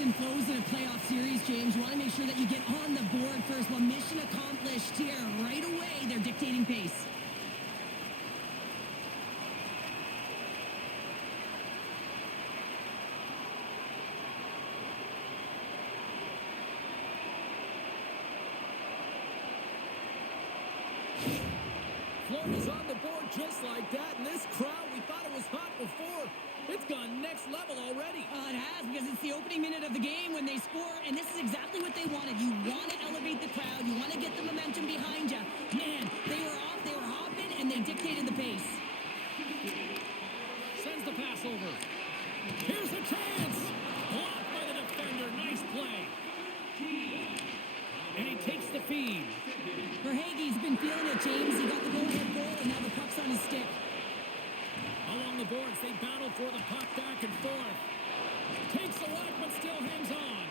and flows in a playoff series, James. You want to make sure that you get on the board first. Well, mission accomplished here. Right away, they're dictating pace. Florida's on the board just like that, and this crowd, we thought it was hot before. It's gone next level already. It has, because it's the opening minute of the game when they score, and this is exactly what they wanted. You want to elevate the crowd. You want to get the momentum behind you. Man, they were off, they were hopping, and they dictated the pace. Sends the pass over. Here's a chance. Blocked by the defender. Nice play. And he takes the feed. Verhaeghe's been feeling it, James. He got the go-ahead goal, and now the puck's on his stick. Along the boards, they battle for the puck back and forth. Takes a whack, but still hangs on.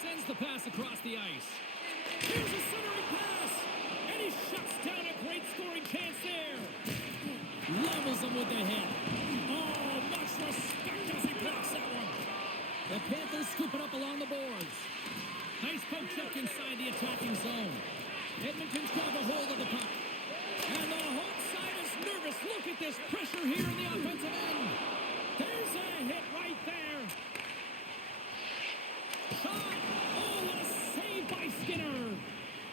Sends the pass across the ice. Here's a centering pass. And he shuts down a great scoring chance there. Levels him with the hit. Oh, much respect as he blocks that one. The Panthers scoop it up along the boards. Nice poke check inside the attacking zone. Edmonton's got a hold of the puck. And the home side is nervous. Look at this pressure here in the offensive end. There's a hit right there. Shot. Oh, what a save by Skinner.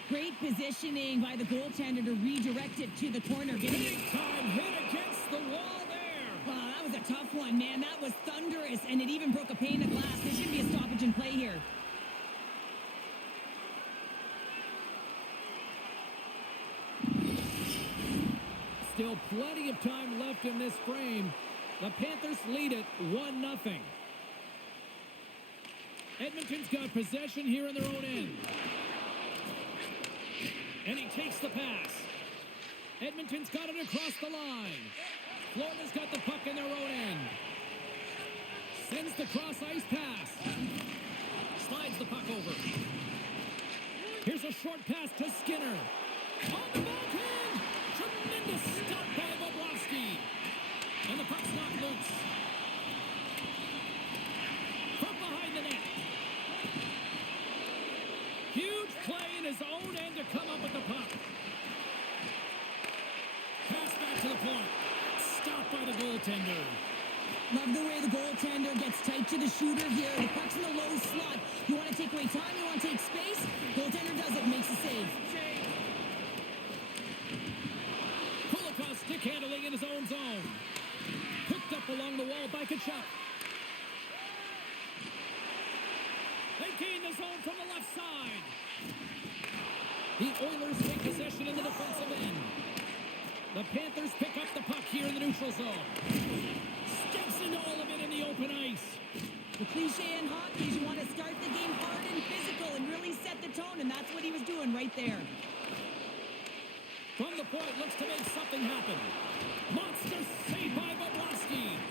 Great positioning by the goaltender to redirect it to the corner. Big time hit against the wall there. Wow, that was a tough one, man. That was thunderous, and it even broke a pane of glass. There's going to be a stoppage in play here. Still plenty of time left in this frame. The Panthers lead it 1-0. Edmonton's got possession here in their own end. And he takes the pass. Edmonton's got it across the line. Florida's got the puck in their own end. Sends the cross-ice pass. Slides the puck over. Here's a short pass to Skinner. On the backhand! Tremendous stop by Bobrovsky. And the puck's not loose. From behind the net. Huge play in his own end to come up with the puck. Pass back to the point. Stopped by the goaltender. Love the way the goaltender gets tight to the shooter here. The puck's in the low slot. You want to take away time, you want to take space. Goaltender does it, makes a save. Kulikov stick handling in his own zone. Picked up along the wall by Kachuk. They gain the zone from the left side. The Oilers take possession in the defensive end. The Panthers pick up the puck here in the neutral zone. Steps into all of it in the open ice. The cliche in hockey is you want to start the game hard and physical and really set the tone, and that's what he was doing right there. From the point, looks to make something happen. Monster save by Bobrovsky.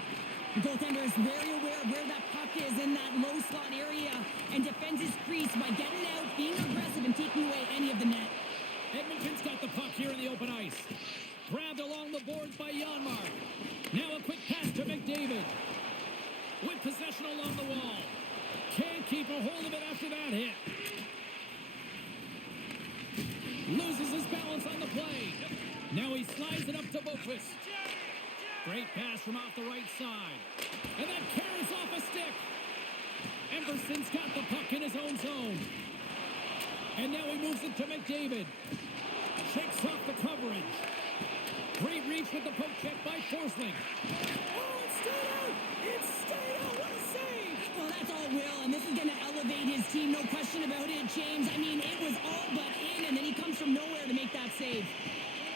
The goaltender is very aware of where that puck is in that low slot area and defends his crease by getting out, being aggressive, and taking away any of the net. Edmonton's got the puck here in the open ice. Grabbed along the boards by Janmark. Now a quick pass to McDavid. With possession along the wall. Can't keep a hold of it after that hit. Loses his balance on the play. Now he slides it up to Boqvist. Great pass from off the right side. And that carries off a stick. Emberson's got the puck in his own zone. And now he moves it to McDavid. Shakes off the coverage. Great reach with the poke check by Forsling. Oh, it stayed out! It stayed out! What a save! Well, that's all Will, and this is going to elevate his team, no question about it, James. I mean, it was all but in, and then he comes from nowhere to make that save.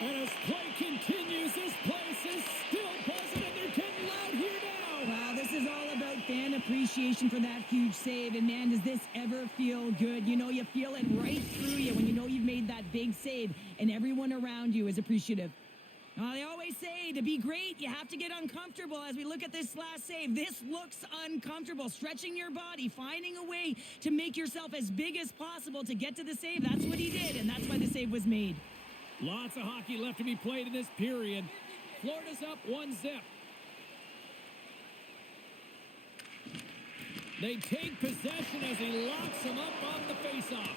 And as play continues, this place is still buzzing, and they're getting loud here now! Wow, this is all about fan appreciation for that huge save, and man, does this ever feel good. You know, you feel it right through you when you know you've made that big save, and everyone around you is appreciative. They always say to be great, you have to get uncomfortable. As we look at this last save, this looks uncomfortable. Stretching your body, finding a way to make yourself as big as possible to get to the save. That's what he did, and that's why the save was made. Lots of hockey left to be played in this period. Florida's up 1-0. They take possession as he locks him up off the faceoff.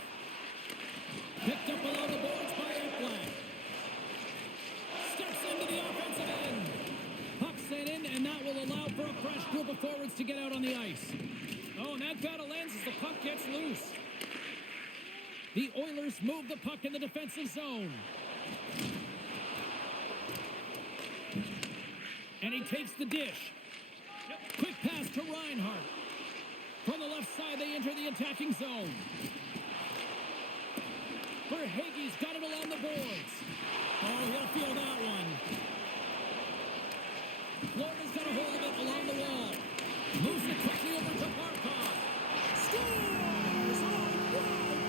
Picked up along the boards by Ekblad. Steps into the offensive end. Puck sent in, and that will allow for a fresh group of forwards to get out on the ice. Oh, and that battle ends as the puck gets loose. The Oilers move the puck in the defensive zone. And he takes the dish. Quick pass to Reinhart. From the left side, they enter the attacking zone. Verhaeghe's got it along the boards. Oh, he'll feel that one. Florida's got a hold of it along the wall. Moves it quickly over to Barkov. Scores! Oh,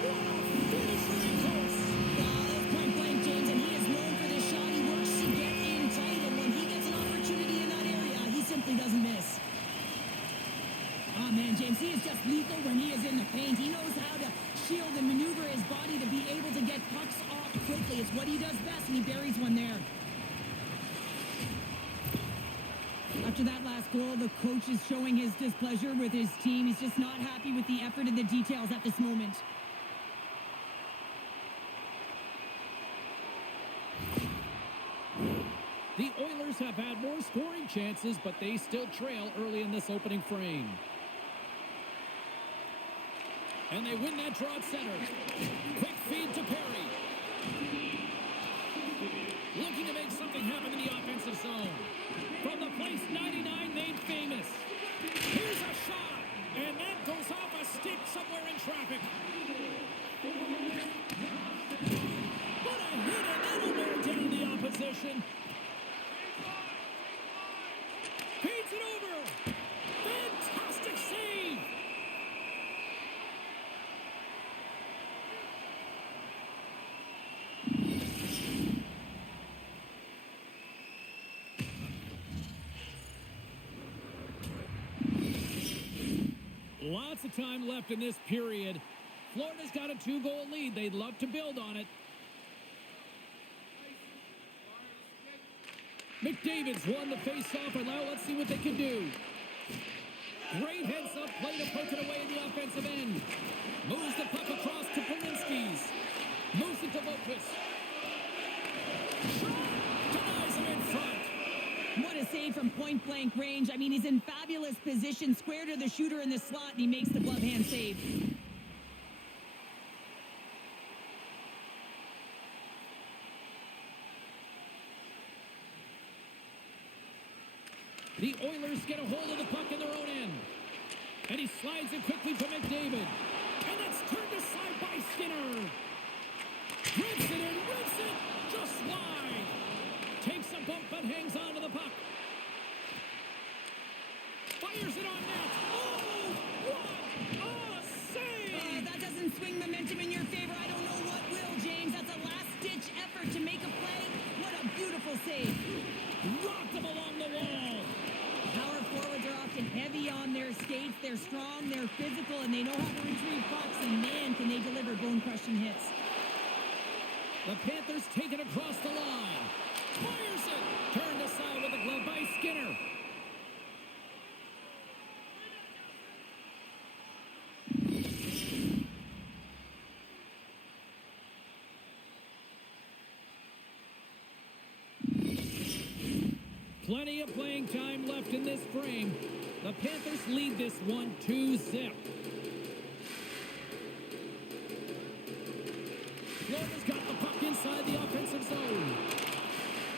wow, finisher in close. That's point blank, James, and he is known for this shot. He works to get in tight, and when he gets an opportunity in that area, he simply doesn't miss. Oh, man, James, he is just lethal when he is in the paint. He knows how to shield and maneuver his body to be able to get pucks off quickly. It's what he does best, and he buries one there. After that last goal, the coach is showing his displeasure with his team. He's just not happy with the effort and the details at this moment. The Oilers have had more scoring chances, but they still trail early in this opening frame. And they win that draw at center. Quick feed to Perry. Looking to make something happen in the offensive zone. From the place 99 made famous. Here's a shot. And that goes off a stick somewhere in traffic. What a hit, and that'll wear down the opposition. Feeds it over. Fantastic save. Lots of time left in this period. Florida's got a 2-goal lead. They'd love to build on it. McDavid's won the face-off, and now let's see what they can do. Great heads-up play to poke it away in the offensive end. Moves the puck across to Polinski's. Moves it to Lopez. Denies him in front. What a save from point-blank range. I mean, he's in fabulous position, square to the shooter in the slot, and he makes the glove hand save. The Oilers get a hold of the puck in their own end. And he slides it quickly to McDavid. And it's turned aside by Skinner. Rips it in, rips it, just wide. Takes a bump but hangs on to the puck. Fires it on net. Oh, what a save! That doesn't swing momentum in your favor. I don't know what will, James. That's a last-ditch effort to make a play. What a beautiful save. Rocked him along the wall. Power forwards are often heavy on their skates. They're strong, they're physical, and they know how to retrieve pucks. And man, can they deliver bone-crushing hits. The Panthers take it across the line. Fires it. Turned aside with a glove by Skinner. Plenty of playing time left in this frame. The Panthers lead this one 2-0. Florida's got the puck inside the offensive zone.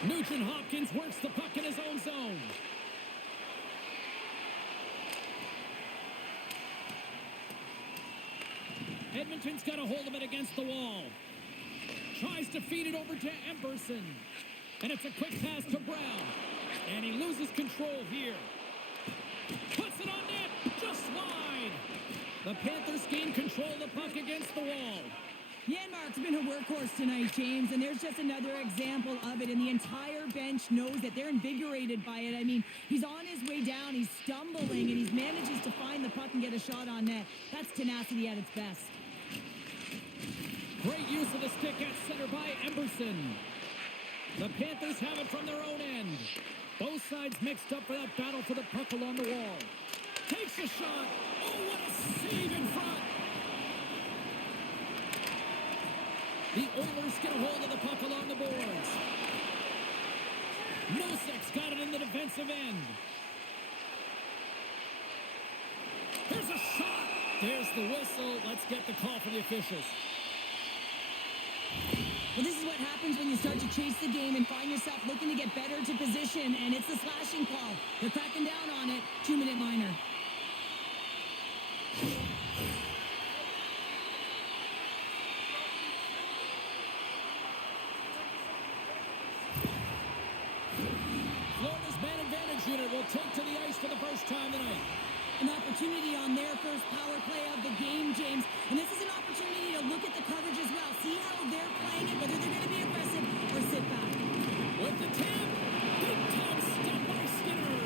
Nugent Hopkins works the puck in his own zone. Edmonton's got a hold of it against the wall. Tries to feed it over to Emberson. And it's a quick pass to Brown. And he loses control here. Puts it on net, just wide. The Panthers gain control of the puck against the wall. Janmark's been a workhorse tonight, James, and there's just another example of it, and the entire bench knows that they're invigorated by it. I mean, he's on his way down, he's stumbling, and he manages to find the puck and get a shot on net. That's tenacity at its best. Great use of the stick at center by Emberson. The Panthers have it from their own end. Both sides mixed up for that battle for the puck along the wall. Takes a shot. Oh, what a save in front. The Oilers get a hold of the puck along the boards. Nosek's got it in the defensive end. There's a shot. There's the whistle. Let's get the call from the officials. Well, this is what happens when you start to chase the game and find yourself looking to get better to position, and it's the slashing call. They're cracking down on it. 2-minute minor. Florida's man advantage unit will take to the ice for the first time tonight. An opportunity on their first power play of the game, James. And this is an opportunity to look at the coverage as well. See how they're playing it, whether they're going to be aggressive or sit back. With the tap, big time stop by Skinner.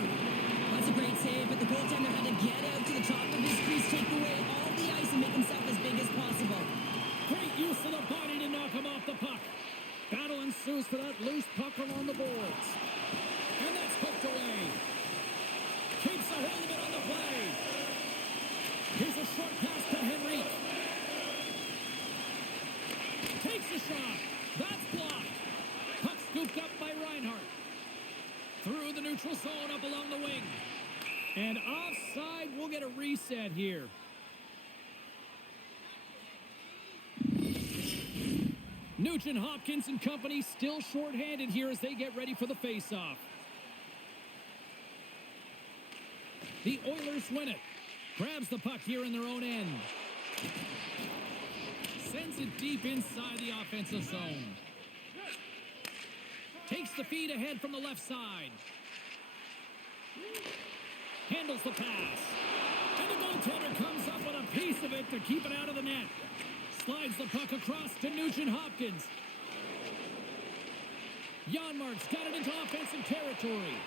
That's a great save, but the goaltender had to get out to the top of his crease, take away all the ice, and make himself as big as possible. Great use of the body to knock him off the puck. Battle ensues for that loose puck along the boards. And that's hooked away. Keeps a hold of it on the play. Here's a short pass to Henry. Takes a shot. That's blocked. Puck scooped up by Reinhart. Through the neutral zone up along the wing. And offside, we'll get a reset here. Nugent Hopkins and company still shorthanded here as they get ready for the faceoff. The Oilers win it. Grabs the puck here in their own end. Sends it deep inside the offensive zone. Takes the feed ahead from the left side. Handles the pass. And the goaltender comes up with a piece of it to keep it out of the net. Slides the puck across to Nugent Hopkins. Janmark's got it into offensive territory.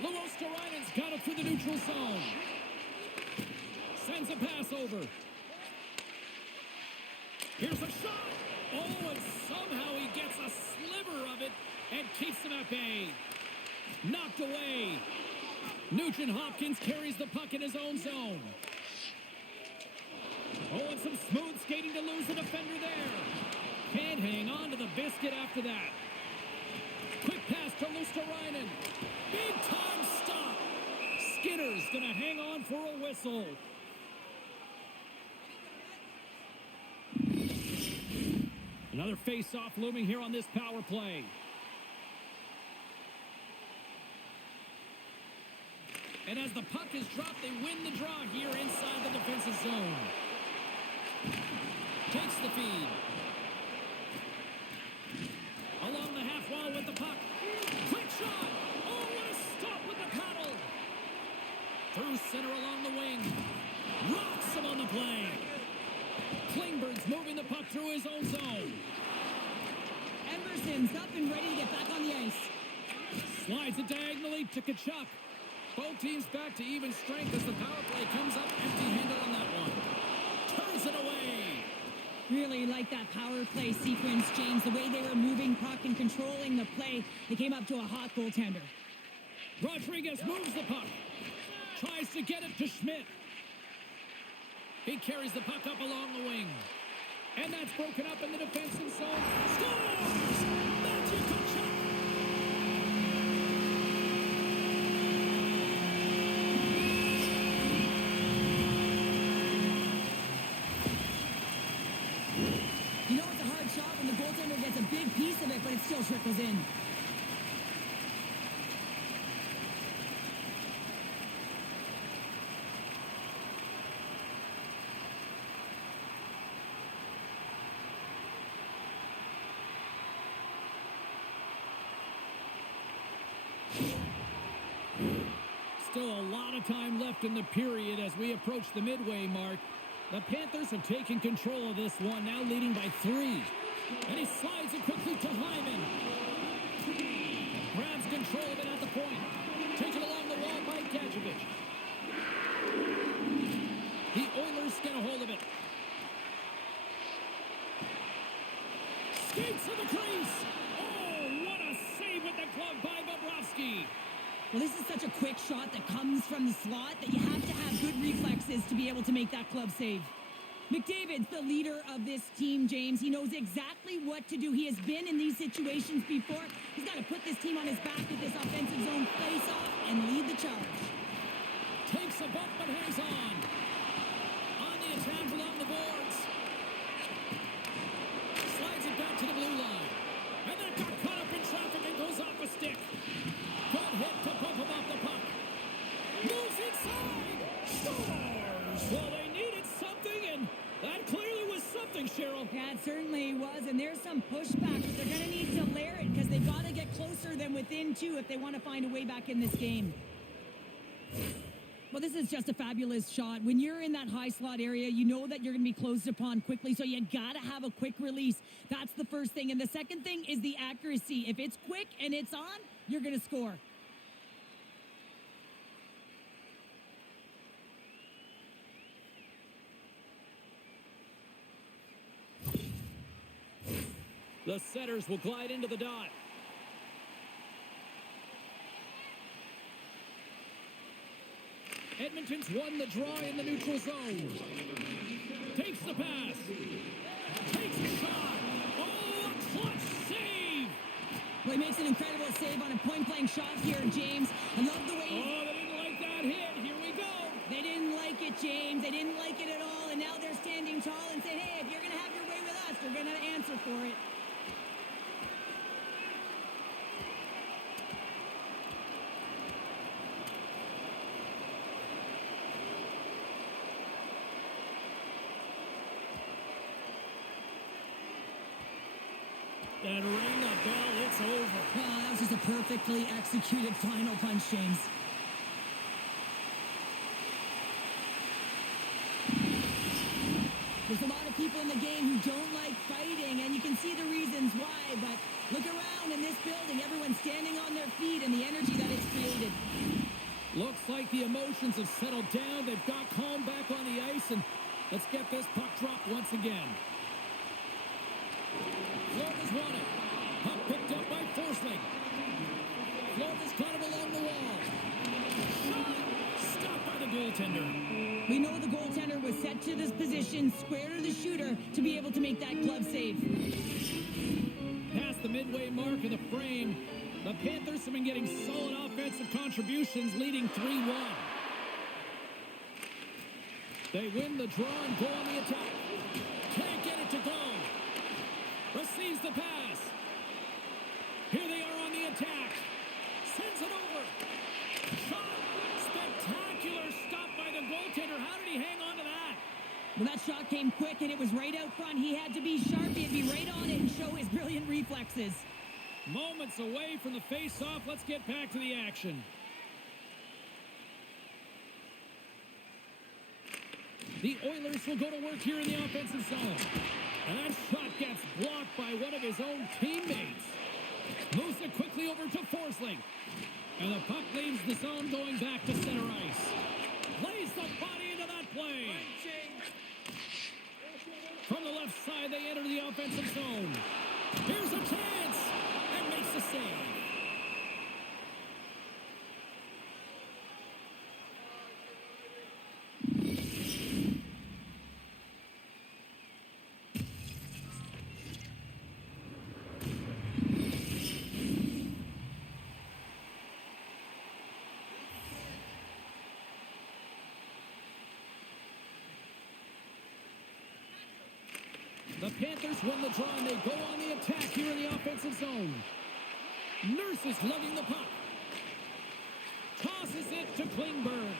Luosterainen's got it through the neutral zone. Sends a pass over. Here's a shot. Oh, and somehow he gets a sliver of it and keeps them at bay. Knocked away. Nugent Hopkins carries the puck in his own zone. Oh, and some smooth skating to lose the defender there. Can't hang on to the biscuit after that. Quick pass to Luosterainen. Big time stop. Skinner's going to hang on for a whistle. Another face-off looming here on this power play. And as the puck is dropped, they win the draw here inside the defensive zone. Takes the feed. Along the half wall with the puck. Quick shot. Oh, what a stop with the paddle. Through center along the wing. Rocks him on the play. Klingberg's moving the puck through his own zone. Emerson's up and ready to get back on the ice. Slides it diagonally to Tkachuk. Both teams back to even strength as the power play comes up empty-handed on that one. Turns it away. Really like that power play sequence, James. The way they were moving puck and controlling the play. They came up to a hot goaltender. Rodriguez moves the puck. Tries to get it to Schmidt. He carries the puck up along the wing. And that's broken up in the defensive zone. Scores! Matthew Tkachuk! You know it's a hard shot when the goaltender gets a big piece of it, but it still trickles in. Still a lot of time left in the period as we approach the midway mark. The Panthers have taken control of this one, now leading by 3. And he slides it quickly to Hyman. Grabs control of it at the point. Taken along the wall by Gadjevich. The Oilers get a hold of it. Skates to the crease. Oh, what a save with the glove by Bobrovsky. Well, this is such a quick shot that comes from the slot that you have to have good reflexes to be able to make that glove save. McDavid's the leader of this team, James. He knows exactly what to do. He has been in these situations before. He's got to put this team on his back with this offensive zone face-off and lead the charge. Takes a bump but hangs on. On the attack along the boards. Slides it back to the blue line. And then got caught up in traffic and goes off a stick. Good hit to bump him off the puck. Moves inside. Scores. Well, they needed something, and that clearly was something, Cheryl. Yeah, it certainly was, and there's some pushback, but they're going to need to layer it because they've got to get closer than within two if they want to find a way back in this game. Well, this is just a fabulous shot. When you're in that high slot area, you know that you're going to be closed upon quickly, so you got to have a quick release. That's the first thing, and the second thing is the accuracy. If it's quick and it's on, you're going to score. The setters will glide into the dot. Edmonton's won the draw in the neutral zone. Takes the pass. Takes the shot. Oh, a clutch save. Well, he makes an incredible save on a point-blank shot here, James. I love the way Oh, they didn't like that hit. Here we go. They didn't like it, James. They didn't like it at all, and now they're standing tall and saying, hey, if you're going to have your way with us, you're going to answer for it. And ring the bell, it's over. Oh, that was just a perfectly executed final punch, James. There's a lot of people in the game who don't like fighting, and you can see the reasons why, but look around in this building. Everyone's standing on their feet and the energy that it's created. Looks like the emotions have settled down. They've got calm back on the ice, and let's get this puck dropped once again. Florida's won it. Puck picked up by Forsling. Florida's got it along the wall. Shot! Stopped by the goaltender. We know the goaltender was set to this position, square to the shooter, to be able to make that glove save. Past the midway mark of the frame, the Panthers have been getting solid offensive contributions, leading 3-1. They win the draw and go on the attack. Can't get it to go. Receives the pass. Here they are on the attack. Sends it over. Shot. Spectacular stop by the goaltender. How did he hang on to that? Well, that shot came quick, and it was right out front. He had to be sharp. He had to be right on it and show his brilliant reflexes. Moments away from the face-off. Let's get back to the action. The Oilers will go to work here in the offensive zone. And that shot gets blocked by one of his own teammates. Moves it quickly over to Forsling. And the puck leaves the zone going back to center ice. Plays the body into that play. From the left side, they enter the offensive zone. Here's a chance. And makes the save. The Panthers win the draw, and they go on the attack here in the offensive zone. Nurse is lugging the puck. Tosses it to Klingberg.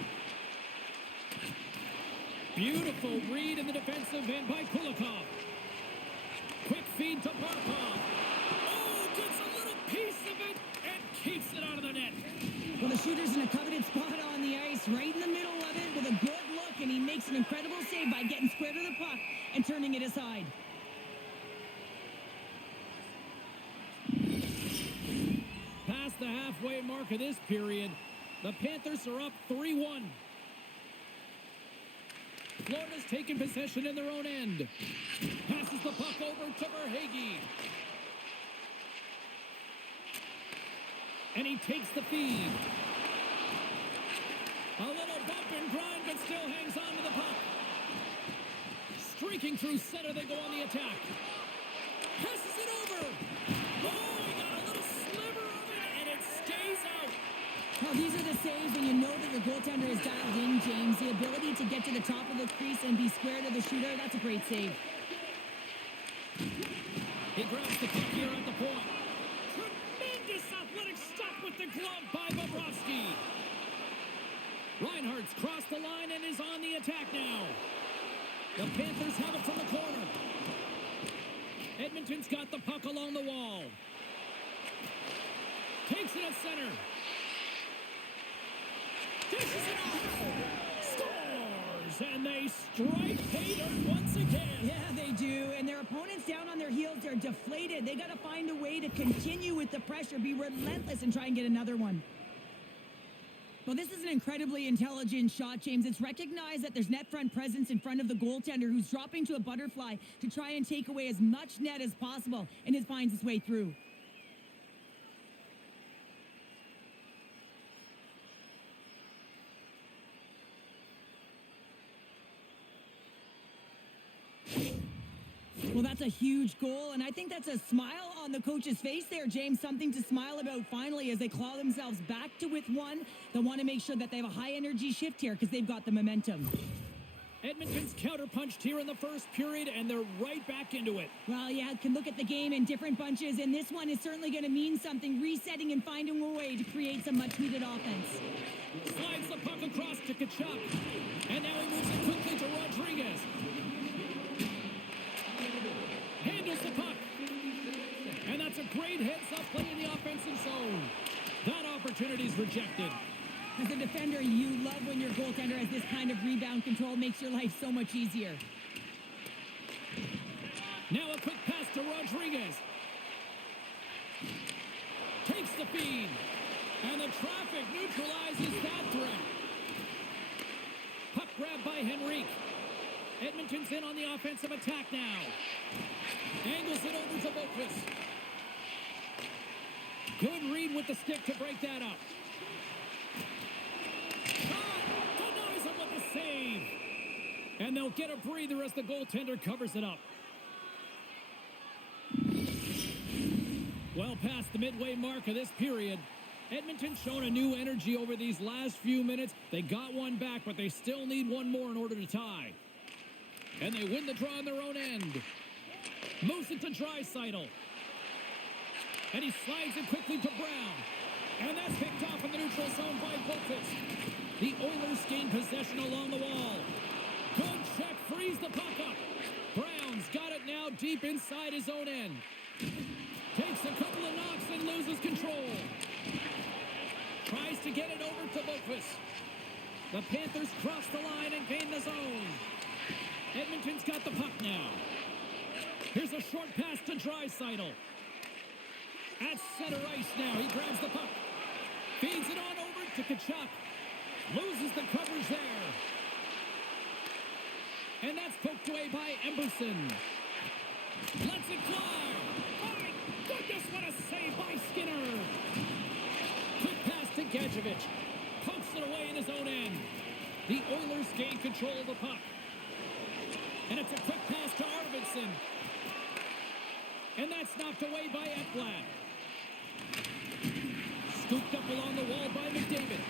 Beautiful read in the defensive end by Kulikov. Quick feed to Barkov. Oh, gets a little piece of it and keeps it out of the net. Well, the shooter's in a coveted spot on the ice, right in the middle of it with a good look, and he makes an incredible save by getting square to the puck and turning it aside. Past the halfway mark of this period, the Panthers are up 3-1. Florida's taken possession in their own end. Passes the puck over to Verhaeghe. And he takes the feed. Breaking through center, they go on the attack. Passes it over. Oh, he got a little sliver of it, and it stays out. Well, these are the saves when you know that your goaltender is dialed in, James. The ability to get to the top of the crease and be square to the shooter, that's a great save. He grabs the puck here at the point. Tremendous athletic stop with the glove by Bobrovsky. Reinhardt's crossed the line and is on the attack now. The Panthers have it from the corner. Edmonton's got the puck along the wall. Takes it at center. Dishes it off. Scores! And they strike pay dirt once again. Yeah, they do. And their opponents down on their heels, they're deflated. They got to find a way to continue with the pressure, be relentless, and try and get another one. Well, this is an incredibly intelligent shot, James. It's recognized that there's net front presence in front of the goaltender who's dropping to a butterfly to try and take away as much net as possible, and it finds its way through. Well, that's a huge goal, and I think that's a smile on the coach's face there, James. Something to smile about finally as they claw themselves back to with one. They want to make sure that they have a high-energy shift here because they've got the momentum. Edmonton's counter-punched here in the first period, and they're right back into it. Well, yeah, can look at the game in different bunches, and this one is certainly going to mean something, resetting and finding a way to create some much-needed offense. Slides the puck across to Kachuk, and now he moves it quickly to Rodriguez. Handles the puck. And that's a great heads-up play in the offensive zone. That opportunity's rejected. As a defender, you love when your goaltender has this kind of rebound control. Makes your life so much easier. Now a quick pass to Rodriguez. Takes the feed. And the traffic neutralizes that threat. Puck grab by Henrique. Edmonton's in on the offensive attack now. Angles it over to Boquist. Good read with the stick to break that up. Denies him with the save. And they'll get a breather as the goaltender covers it up. Well past the midway mark of this period, Edmonton's shown a new energy over these last few minutes. They got one back, but they still need one more in order to tie. And they win the draw on their own end. Moves it to Draisaitl. And he slides it quickly to Brown. And that's picked off in the neutral zone by Boquist. The Oilers gain possession along the wall. Good check, frees the puck up. Brown's got it now deep inside his own end. Takes a couple of knocks and loses control. Tries to get it over to Boquist. The Panthers cross the line and gain the zone. Edmonton's got the puck now. Here's a short pass to Draisaitl. At center ice now, he grabs the puck. Feeds it on over to Kachuk. Loses the coverage there. And that's poked away by Emberson. Lets it fly. My goodness, what a save by Skinner. Quick pass to Gadjevich. Pokes it away in his own end. The Oilers gain control of the puck. And it's a quick pass to Arvidsson. And that's knocked away by Ekblad. Scooped up along the wall by McDavid.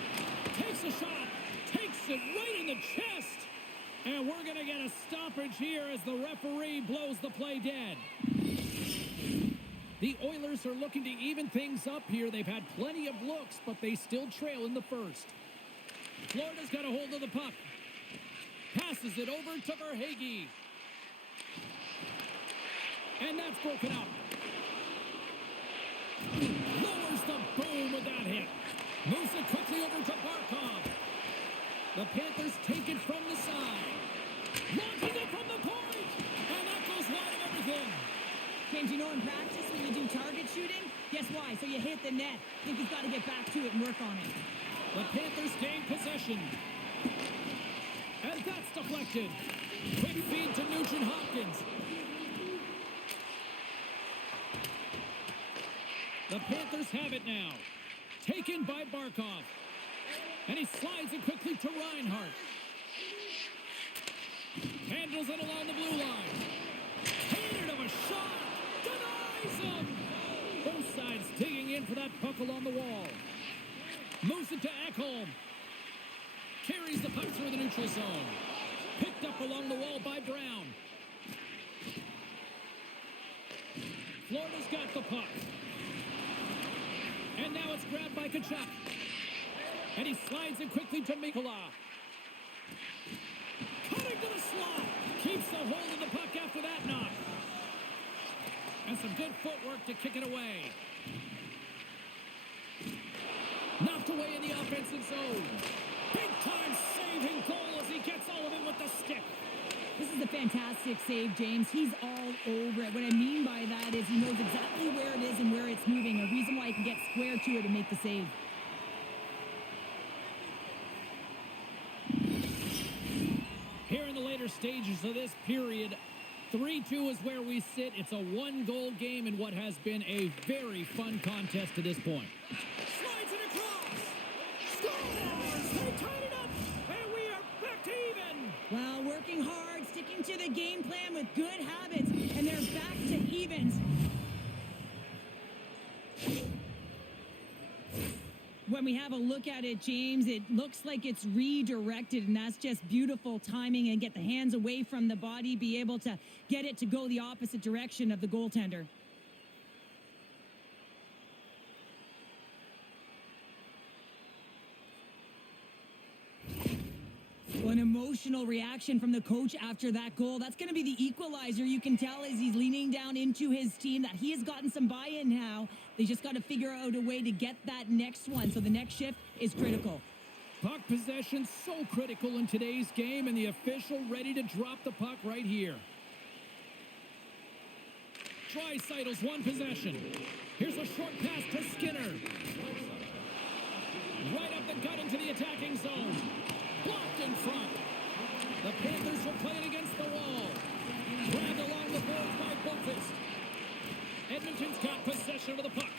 Takes a shot. Takes it right in the chest. And we're going to get a stoppage here as the referee blows the play dead. The Oilers are looking to even things up here. They've had plenty of looks, but they still trail in the first. Florida's got a hold of the puck. Passes it over to Verhaeghe. And that's broken up. Lowers the boom with that hit. Moves it quickly over to Barkov. The Panthers take it from the side. Launching it from the point. And that goes wide of everything. James, you know in practice when you do target shooting, guess why? So you hit the net. I think he's got to get back to it and work on it. The Panthers gain possession. And that's deflected. Quick feed to Nugent Hopkins. The Panthers have it now. Taken by Barkov. And he slides it quickly to Reinhardt. Handles it along the blue line. Hated of a shot. Denies him. Both sides digging in for that puck along the wall. Moves it to Ekholm. Carries the puck through the neutral zone. Picked up along the wall by Brown. Florida's got the puck. And now it's grabbed by Tkachuk. And he slides it quickly to Mikula. Cutting to the slot. Keeps the hold of the puck after that knock. And some good footwork to kick it away. Knocked away in the offensive zone. Big time saving goal as he gets all of it with the stick. This is a fantastic save, James. He's all over it. What I mean by that is he knows exactly where it is and where it's moving. A reason why he can get square to it and make the save. Here in the later stages of this period, 3-2 is where we sit. It's a one-goal game in what has been a very fun contest to this point. Slides it across. Scores! They tied it up, and we are back to even. Well, working hard, sticking to the game plan with good habits, and they're back to evens. When we have a look at it, James, it looks like it's redirected, and that's just beautiful timing and get the hands away from the body, be able to get it to go the opposite direction of the goaltender. Well, an emotional reaction from the coach after that goal. That's going to be the equalizer. You can tell as he's leaning down into his team that he has gotten some buy-in now. They just got to figure out a way to get that next one. So the next shift is critical. Puck possession so critical in today's game, and the official ready to drop the puck right here. Draisaitl's one possession. Here's a short pass to Skinner. Right up the gut into the attacking zone. Blocked in front. The Panthers will play it against the wall. Dragged along the boards by Boqvist. Edmonton's got possession of the puck.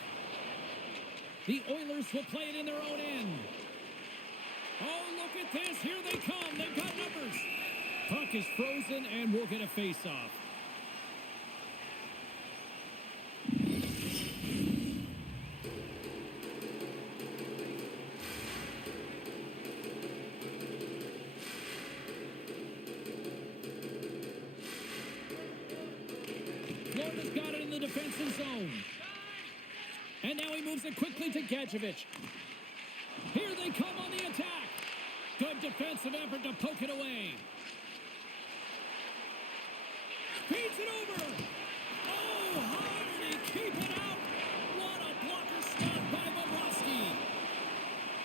The Oilers will play it in their own end. Oh, look at this. Here they come. They've got numbers. Puck is frozen, and we'll get a face-off. Florida's got it in the defensive zone. And now he moves it quickly to Gadjevich. Here they come on the attack. Good defensive effort to poke it away. Feeds it over. Oh, how did he keep it out? What a blocker stop by Bobrovsky.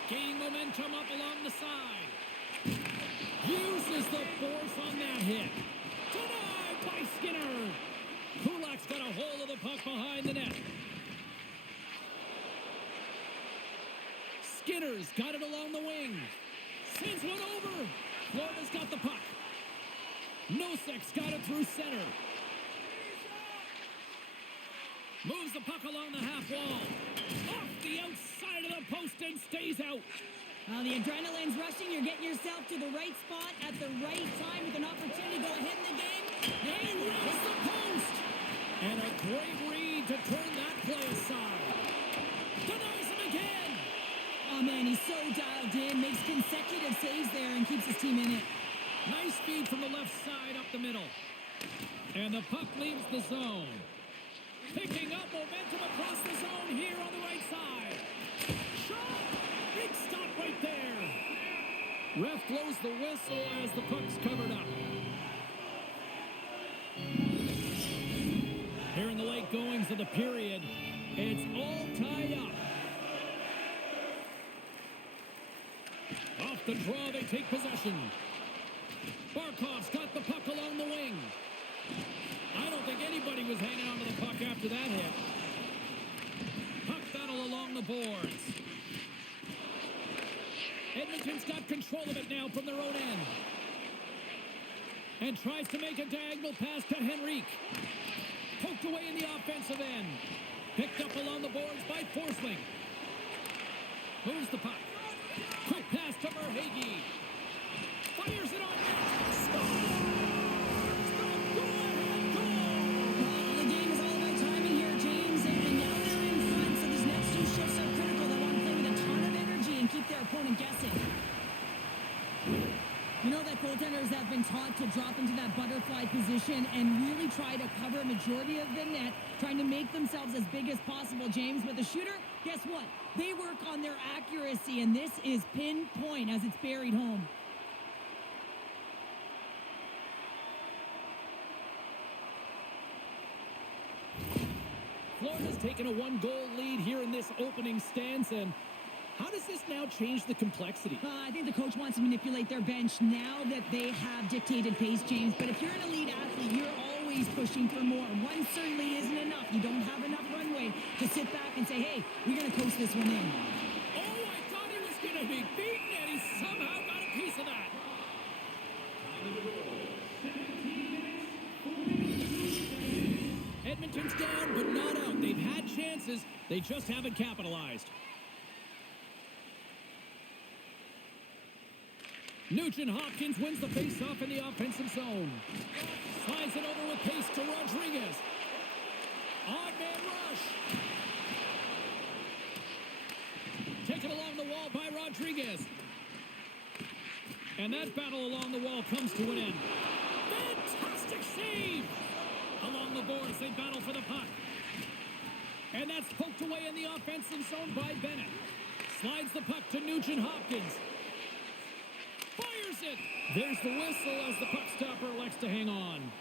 Gaining momentum up along the side. Uses the force on that hit. Denied by Skinner. Kulak's got a hold of the puck behind the net. Skinner's got it along the wing. Sends one over. Florida's got the puck. Nosek's got it through center. Moves the puck along the half wall. Off the outside of the post and stays out. The adrenaline's rushing. You're getting yourself to the right spot at the right time with an opportunity to go ahead in the game. And raise the post. And a great read to turn that play aside. Denies him again. Oh, man, he's so dialed in. Makes consecutive saves there and keeps his team in it. Nice speed from the left side up the middle. And the puck leaves the zone. Picking up momentum across the zone here on the right side. Shot! Big stop right there. Ref blows the whistle as the puck's covered up. Here in the late goings of the period, it's all tied up. Off the draw, they take possession. Barkov's got the puck along the wing. I don't think anybody was hanging on to the puck after that hit. Puck battle along the boards. Edmonton's got control of it now from their own end. And tries to make a diagonal pass to Henrique. Poked away in the offensive end. Picked up along the boards by Forsling. Moves the puck. Quick pass to Verhaeghe. Fires it on net. Score! You know that goaltenders have been taught to drop into that butterfly position and really try to cover a majority of the net, trying to make themselves as big as possible, James. But the shooter, guess what? They work on their accuracy, and this is pinpoint as it's buried home. Florida's taken a one-goal lead here in this opening stanza. And how does this now change the complexity? I think the coach wants to manipulate their bench now that they have dictated pace, James. But if you're an elite athlete, you're always pushing for more. One certainly isn't enough. You don't have enough runway to sit back and say, hey, we're going to coast this one in. Oh, I thought he was going to be beaten, and he somehow got a piece of that. Edmonton's down, but not out. They've had chances. They just haven't capitalized. Nugent Hopkins wins the faceoff in the offensive zone. Slides it over with pace to Rodriguez. Odd man rush. Taken along the wall by Rodriguez. And that battle along the wall comes to an end. Fantastic save! Along the boards, they battle for the puck. And that's poked away in the offensive zone by Bennett. Slides the puck to Nugent Hopkins. Fires it! There's the whistle as the puck stopper elects to hang on.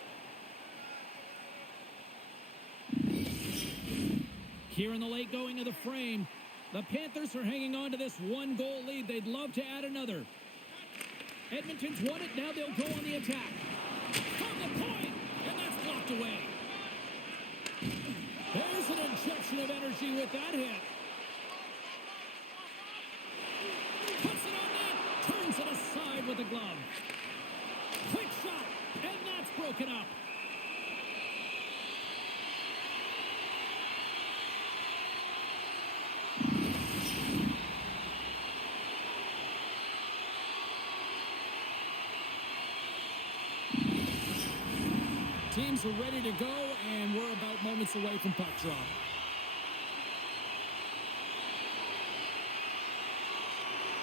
Here in the late going of the frame, the Panthers are hanging on to this one-goal lead. They'd love to add another. Edmonton's won it. Now they'll go on the attack. From the point, and that's blocked away. There's an injection of energy with that hit. Puts it on net. Turns it aside with the glove. Quick shot, and that's broken up. Teams are ready to go, and we're about moments away from puck drop.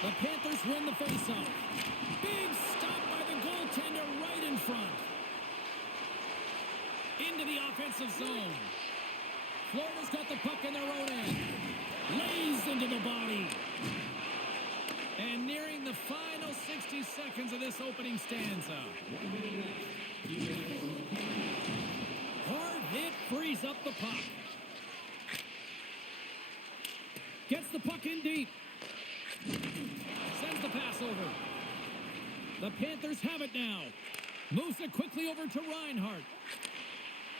The Panthers win the faceoff. Big stop by the goaltender right in front. Into the offensive zone. Florida's got the puck in their own end. Lays into the body. And nearing the final 60 seconds of this opening stanza. Hard hit frees up the puck. Gets the puck in deep. Sends the pass over. The Panthers have it now. Moves it quickly over to Reinhart.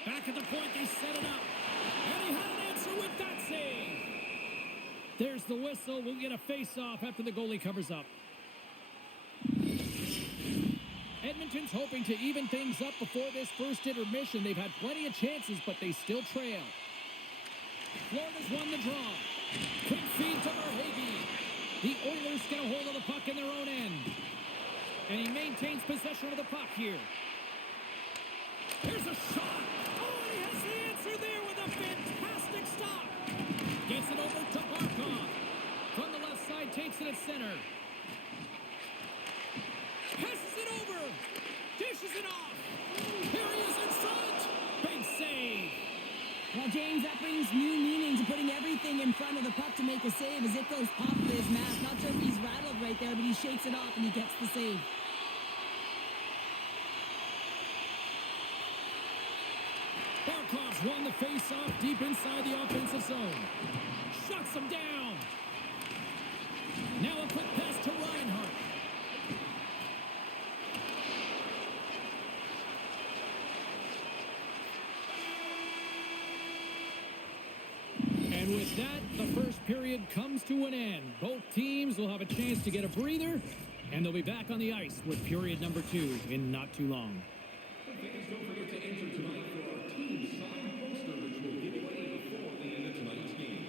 Back at the point, they set it up. And he had an answer with that save. There's the whistle. We'll get a face-off after the goalie covers up. Edmonton's hoping to even things up before this first intermission. They've had plenty of chances, but they still trail. Florida's won the draw. Quick feed to Verhaeghe. The Oilers get a hold of the puck in their own end. And he maintains possession of the puck here. Here's a shot. Oh, and he has the answer there with a fantastic stop. Gets it over to Barkov. From the left side, takes it at center. Passes it over. Dishes it off. Here he is in front. Big save. Well, James, that brings new meaning to putting everything in front of the puck to make a save as it goes off of his mask. Not sure if he's rattled right there, but he shakes it off and he gets the save. Barkov's won the face-off deep inside the offensive zone. Shuts him down. Now a quick pass to Reinhart. And with that, the first period comes to an end. Both teams will have a chance to get a breather, and they'll be back on the ice with period number 2 in not too long. Fans, don't forget to enter tonight for our team signed poster, which we'll give away before the end of tonight's game.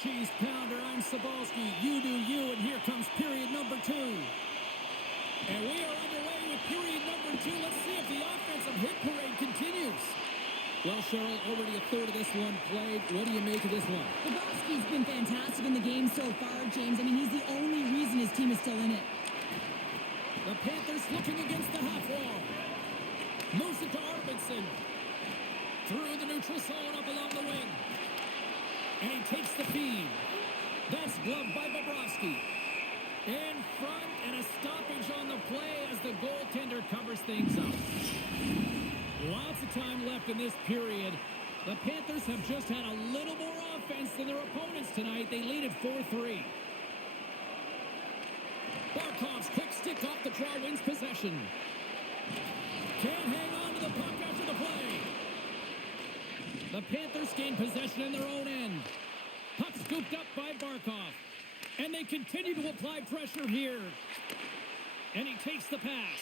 cheese pounder. I'm Cebulski. You do you, and here comes period number 2. And we are underway with period number 2. Let's see if the offensive hit parade continues. Well, Cheryl, already a third of this one played. What do you make of this one? Bobrovsky's been fantastic in the game so far, James. I mean, he's the only reason his team is still in it. The Panthers looking against the half wall. Moves it to Arvidsson. Through the neutral zone, up along the wing. And he takes the feed. That's gloved by Bobrovsky. In front, and a stoppage on the play as the goaltender covers things up. Lots of time left in this period. The Panthers have just had a little more offense than their opponents tonight. They lead at 4-3. Barkov's quick stick off the draw wins possession. Can't hang on to the puck after the play. The Panthers gain possession in their own end. Puck scooped up by Barkov. And they continue to apply pressure here. And he takes the pass.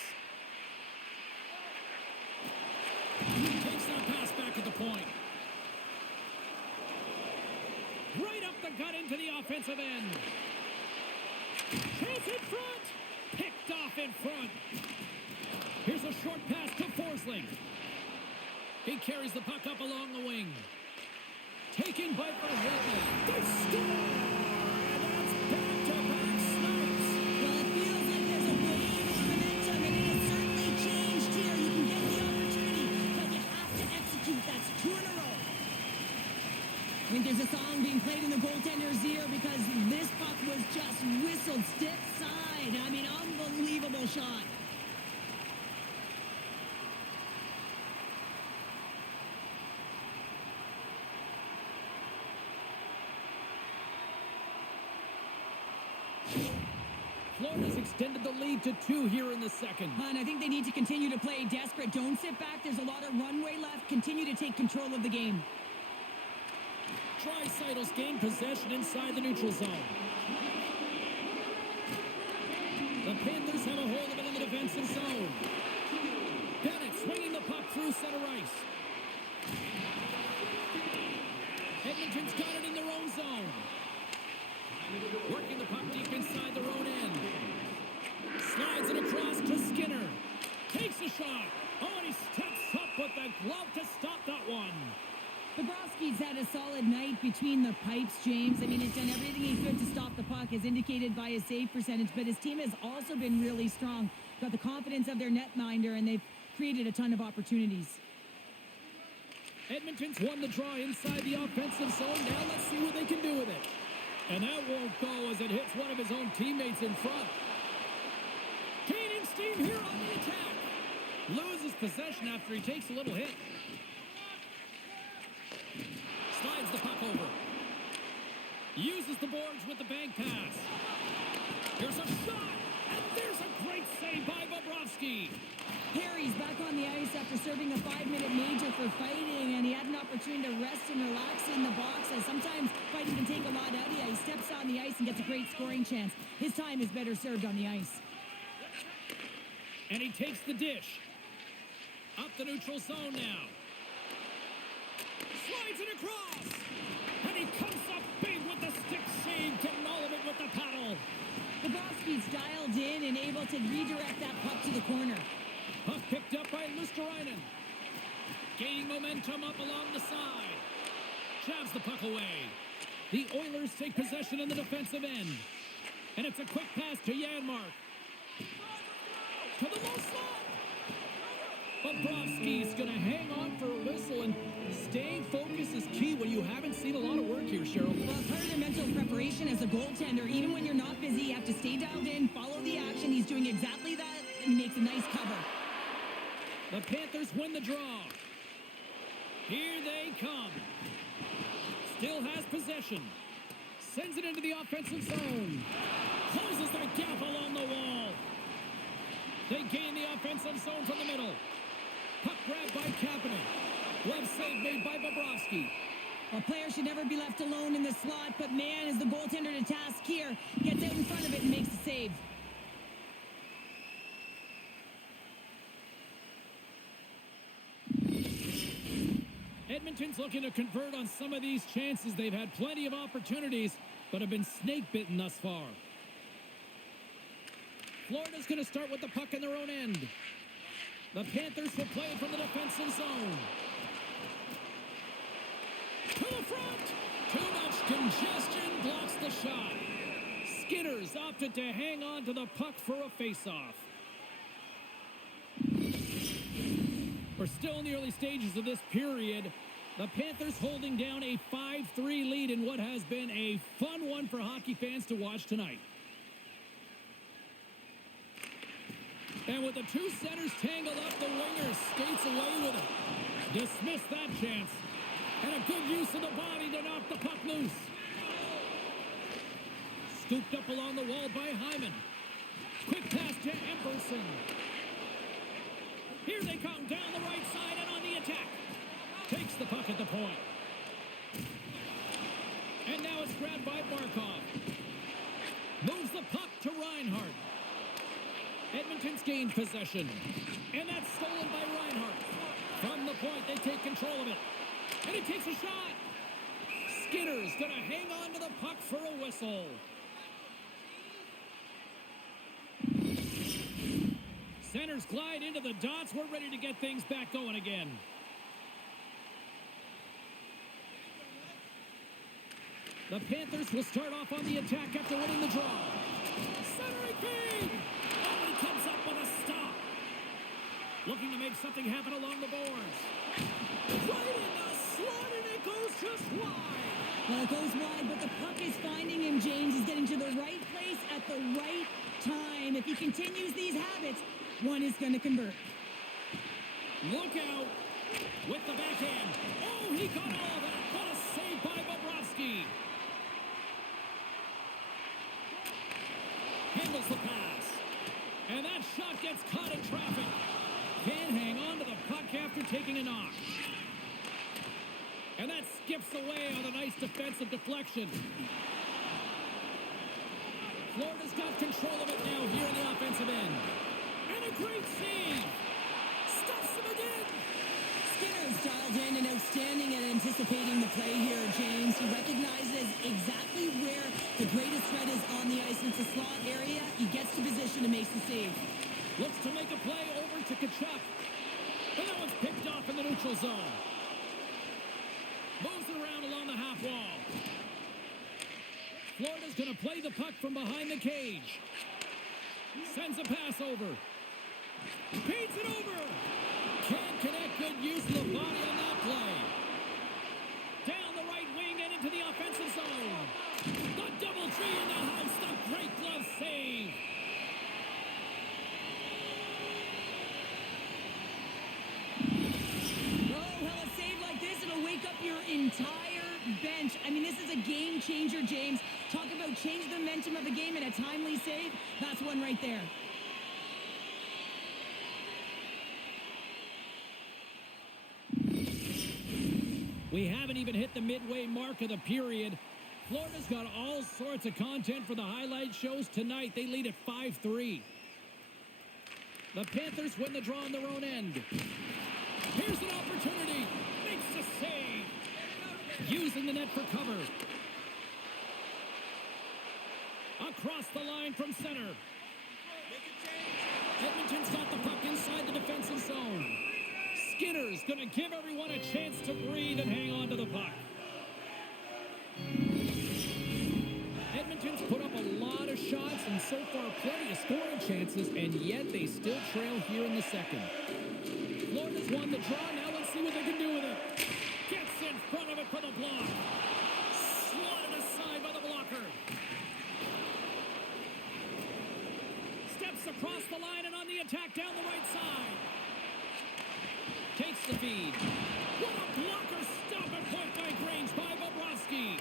Takes that pass back at the point. Right up the gut into the offensive end. Chase in front. Picked off in front. Here's a short pass to Forsling. He carries the puck up along the wing. Taken by Verhaeghe. They score! And that's back-to-back snipes. Well, it feels like there's a wave of momentum, and it has certainly changed here. You can get the opportunity, but you have to execute. That's 2 in a row. I think there's a song being played in the goaltender's ear because this puck was just whistled stiff side. I mean, unbelievable shot. Florida's extended the lead to 2 here in the second. And I think they need to continue to play desperate. Don't sit back. There's a lot of runway left. Continue to take control of the game. Tricytle's gained possession inside the neutral zone. The Panthers have a hold of it in the defensive zone. Bennett swinging the puck through center ice. Edmonton's got it in their own zone. Working the puck deep inside their own end. Slides it across to Skinner. Takes a shot. Oh, and he steps up with the glove to stop that one. Bobrovsky's had a solid night between the pipes, James. I mean, he's done everything he could to stop the puck, as indicated by his save percentage, but his team has also been really strong. Got the confidence of their netminder, and they've created a ton of opportunities. Edmonton's won the draw inside the offensive zone. Now let's see what they can do with it. And that won't go as it hits one of his own teammates in front. Gaining steam here on the attack. Loses possession after he takes a little hit. Slides the puck over. Uses the boards with the bank pass. Here's a shot. And there's a great save by Bobrovsky. Harry's back on the ice after serving a 5-minute major for fighting, and he had an opportunity to rest and relax in the box, as sometimes fighting can take a lot out of you. He steps on the ice and gets a great scoring chance. His time is better served on the ice. And he takes the dish. Up the neutral zone now. Slides it across. And he comes up big with the stick save to null it with the paddle. Bobrovsky's dialed in and able to redirect that puck to the corner. Puck picked up by Luosterainen. Gaining momentum up along the side. Jabs the puck away. The Oilers take possession in the defensive end. And it's a quick pass to Janmark. To the low slot. Bobrovsky's going to hang on for a whistle, and staying focused is key when you haven't seen a lot of work here, Cheryl. Well, part of their mental preparation as a goaltender, even when you're not busy, you have to stay dialed in, follow the action. He's doing exactly that, and he makes a nice cover. The Panthers win the draw. Here they come. Still has possession. Sends it into the offensive zone. Closes the gap along the wall. They gain the offensive zone from the middle. Puck grabbed by Kapanen. Glove save made by Bobrovsky. A player should never be left alone in the slot, but man, is the goaltender to task here. Gets out in front of it and makes the save. Edmonton's looking to convert on some of these chances. They've had plenty of opportunities, but have been snake-bitten thus far. Florida's going to start with the puck in their own end. The Panthers will play it from the defensive zone. To the front. Too much congestion blocks the shot. Skinners opted to hang on to the puck for a face-off. We're still in the early stages of this period. The Panthers holding down a 5-3 lead in what has been a fun one for hockey fans to watch tonight. And with the two centers tangled up, the winger skates away with it. Dismiss that chance. And a good use of the body to knock the puck loose. Scooped up along the wall by Hyman. Quick pass to Emberson. Here they come down the right side and on the attack. Takes the puck at the point. And now it's grabbed by Barkov. Moves the puck to Reinhart. Edmonton's gained possession. And that's stolen by Reinhart. From the point, they take control of it. And he takes a shot. Skinner's going to hang on to the puck for a whistle. Centers glide into the dots. We're ready to get things back going again. The Panthers will start off on the attack after winning the draw. Centering feed. Oh, he comes up with a stop. Looking to make something happen along the boards. Right in the slot, and it goes just wide. Well, it goes wide, but the puck is finding him, James. He's getting to the right place at the right time. If he continues these habits, one is going to convert. Look out with the backhand. Oh, he got all of that. What a save by Bobrovsky. Handles the pass. And that shot gets caught in traffic. Can't hang on to the puck after taking a knock. And that skips away on a nice defensive deflection. Florida's got control of it now here in the offensive end. And a great save. Stuffs him again. Skinner's dialed in and outstanding at anticipating the play here, James. He recognizes exactly where the greatest threat is on the ice. It's a slot area. He gets to position and makes the save. Looks to make a play over to Tkachuk. And that one's picked off in the neutral zone. Moves it around along the half wall. Florida's going to play the puck from behind the cage. Sends a pass over. Feeds it over. Can't connect. Good use of the body on that play. Down the right wing and into the offensive zone. The double G in the house. The great glove save. Oh, well, a save like this, it'll wake up your entire bench. I mean, this is a game changer, James. Talk about change the momentum of the game and a timely save. That's one right there. We haven't even hit the midway mark of the period. Florida's got all sorts of content for the highlight shows tonight. They lead at 5-3. The Panthers win the draw on their own end. Here's an opportunity. Makes the save. Using the net for cover. Across the line from center. Edmonton's got the puck inside the defensive zone. Skinner's going to give everyone a chance to breathe and hang on to the puck. Edmonton's put up a lot of shots and so far plenty of scoring chances, and yet they still trail here in the second. Florida's won the draw. Now let's see what they can do with it. Gets in front of it for the block. Swatted aside by the blocker. Steps across the line and on the attack down the right side. Takes the feed. What a blocker stop at point-blank range by Bobrovsky.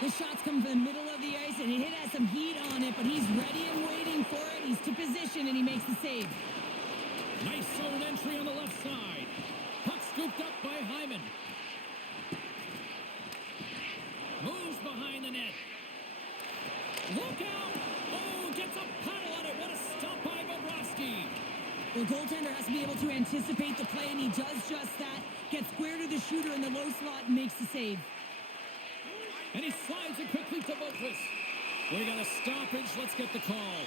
The shots come from the middle of the ice, and it has some heat on it, but he's ready and waiting for it. He's to position, and he makes the save. Nice zone entry on the left side. Puck scooped up by Hyman. Moves behind the net. Look out! Oh, gets a paddle on it. What a stop by Bobrovsky. Well, goaltender has to be able to anticipate the play, and he does just that. Gets square to the shooter in the low slot and makes the save. And he slides it quickly to Boquist. We got a stoppage. Let's get the call.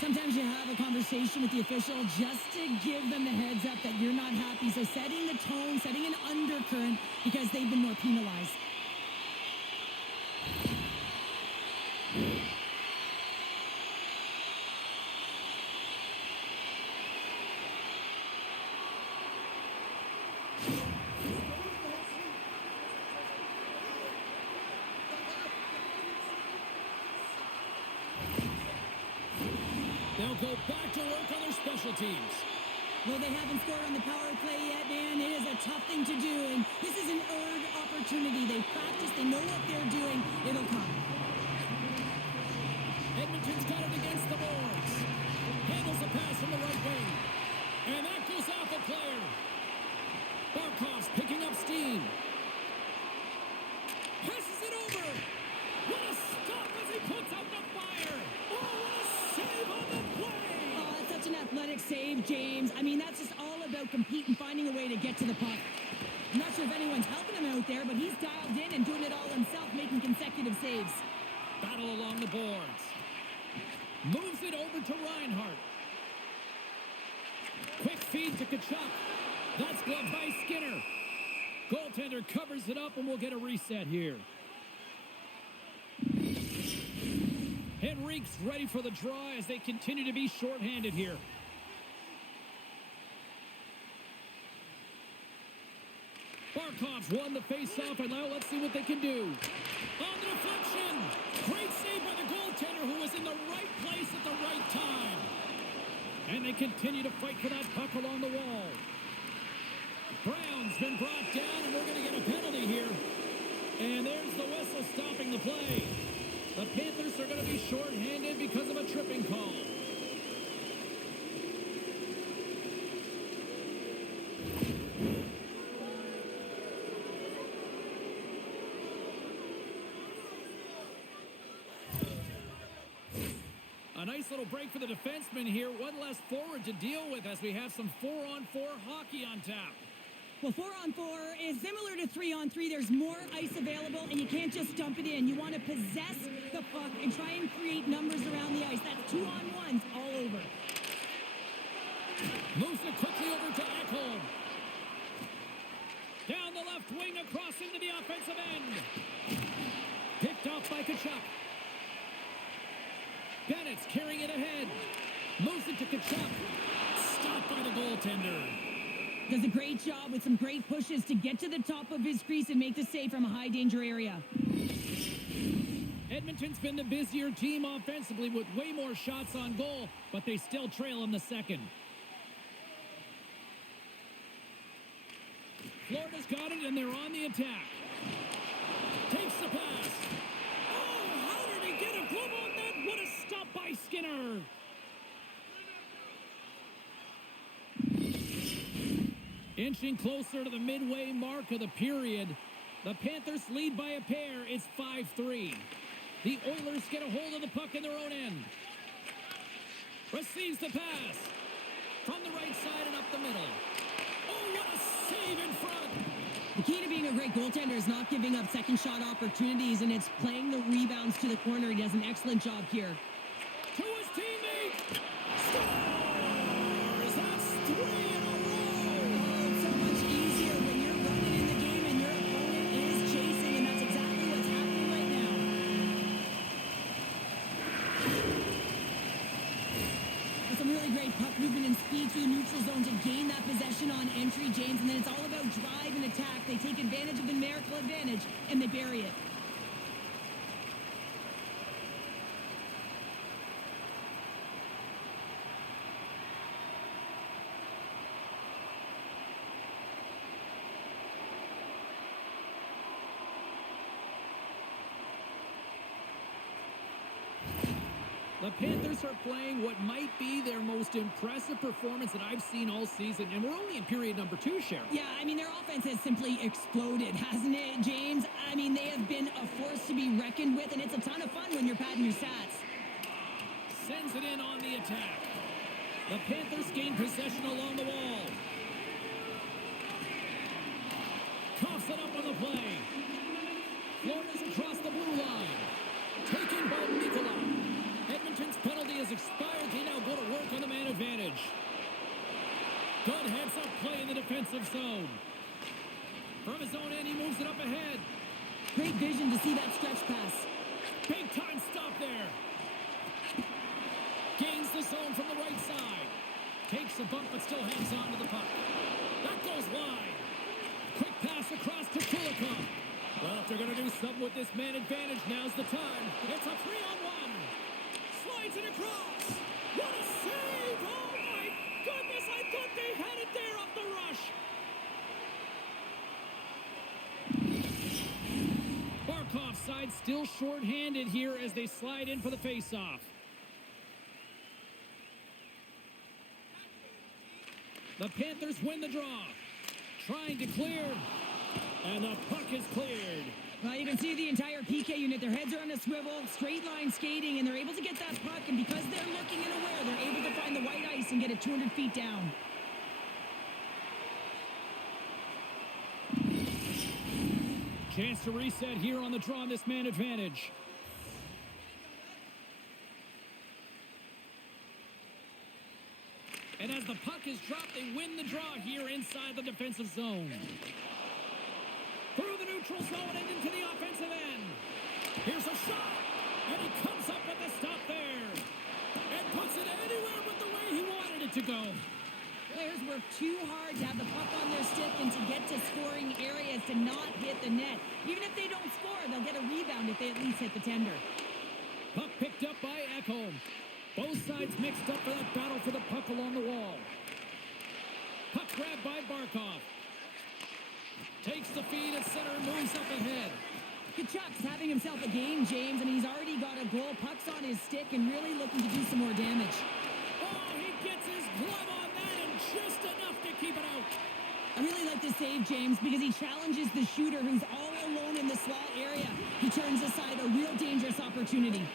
Sometimes you have a conversation with the official just to give them the heads up that you're not happy. So setting the tone, setting an undercurrent because they've been more penalized. They'll go back to work on their special teams. Well, they haven't scored on the power play yet, man. It is a tough thing to do, and this is an earned opportunity. They practice, they know what they're doing. It'll come. Edmonton's got it against the boards. Handles a pass from the right wing. And that goes off a player. Barkov's picking up steam. Passes it over. What a stop as he puts out the fire. Oh, what a save on the play. Oh, that's such an athletic save, James. I mean, that's just all about competing, finding a way to get to the puck. I'm not sure if anyone's helping him out there, but he's dialed in and doing it all himself, making consecutive saves. Battle along the boards. Moves it over to Reinhart. Quick feed to Kachuk. That's gloved by Skinner. Goaltender covers it up, and we'll get a reset here. Henrique's ready for the draw as they continue to be shorthanded here. Barkov's won the face-off, and now let's see what they can do. On the deflection. Great save by the goaltender, who was in the right place at the right time. And they continue to fight for that puck along the wall. Brown's been brought down, and we're going to get a penalty here. And there's the whistle stopping the play. The Panthers are going to be shorthanded because of a tripping call. A nice little break for the defenseman here. One less forward to deal with as we have some 4-on-4 hockey on tap. Well, 4-on-4 is similar to 3-on-3. There's more ice available, and you can't just dump it in. You want to possess the puck and try and create numbers around the ice. That's 2-on-1s all over. Moves it quickly over to Ekholm. Down the left wing, across into the offensive end. Picked off by Kachuk. Bennett's carrying it ahead. Moves it to Kachuk. Stopped by the goaltender. Does a great job with some great pushes to get to the top of his crease and make the save from a high-danger area. Edmonton's been the busier team offensively with way more shots on goal, but they still trail in the second. Florida's got it, and they're on the attack. Takes the pass. Oh, how did he get a glove on that? What a stop by Skinner. Inching closer to the midway mark of the period. The Panthers lead by a pair. It's 5-3. The Oilers get a hold of the puck in their own end. Receives the pass. From the right side and up the middle. Oh, what a save in front. The key to being a great goaltender is not giving up second shot opportunities, and it's playing the rebounds to the corner. He does an excellent job here. To his teammate. Scores! That's 3 in a row. Oh, it's so much easier when you're running in the game and your opponent is chasing, and that's exactly what's happening right now. With some really great puck movement and speed to the neutral zone to gain that possession on entry, James, and then it's all about drive and attack. They take advantage of the numerical advantage, and they bury it. The Panthers are playing what might be their most impressive performance that I've seen all season, and we're only in period number 2, Cheryl. Yeah, I mean, their offense has simply exploded, hasn't it, James? I mean, they have been a force to be reckoned with, and it's a ton of fun when you're padding your stats. Sends it in on the attack. The Panthers gain possession along the wall. Coughs it up on the play. Florida's across the blue line. Taken by Nicola. Edmonton's penalty has expired. They now go to work on the man advantage. Good heads-up play in the defensive zone. From his own end, he moves it up ahead. Great vision to see that stretch pass. Big time stop there. Gains the zone from the right side. Takes a bump, but still hangs on to the puck. That goes wide. Quick pass across to Kulikov. Well, if they're going to do something with this man advantage, now's the time. It's a 3-on-1. Slides it across. What a save! Oh, my goodness, I thought they had it there off the rush. Barkov's side still short-handed here as they slide in for the face-off. The Panthers win the draw. Trying to clear. And the puck is cleared. Well, you can see the entire PK unit. Their heads are on a swivel, straight line skating, and they're able to get that puck. And because they're looking and aware, they're able to find the white ice and get it 200 feet down. Chance to reset here on the draw on this man advantage. And as the puck is dropped, they win the draw here inside the defensive zone. Through the neutral zone and into the offensive end. Here's a shot, and he comes up with the stop there. And puts it anywhere but the way he wanted it to go. Players work too hard to have the puck on their stick and to get to scoring areas to not hit the net. Even if they don't score, they'll get a rebound if they at least hit the tender. Puck picked up by Ekholm. Both sides mixed up for that battle for the puck along the wall. Puck grabbed by Barkov. Takes the feed at center and moves up ahead. Kachuk's having himself a game, James. I mean, he's already got a goal. Puck's on his stick and really looking to do some more damage. Oh, he gets his glove on that and just enough to keep it out. I really like this save, James, because he challenges the shooter who's all alone in the slot area. He turns aside a real dangerous opportunity.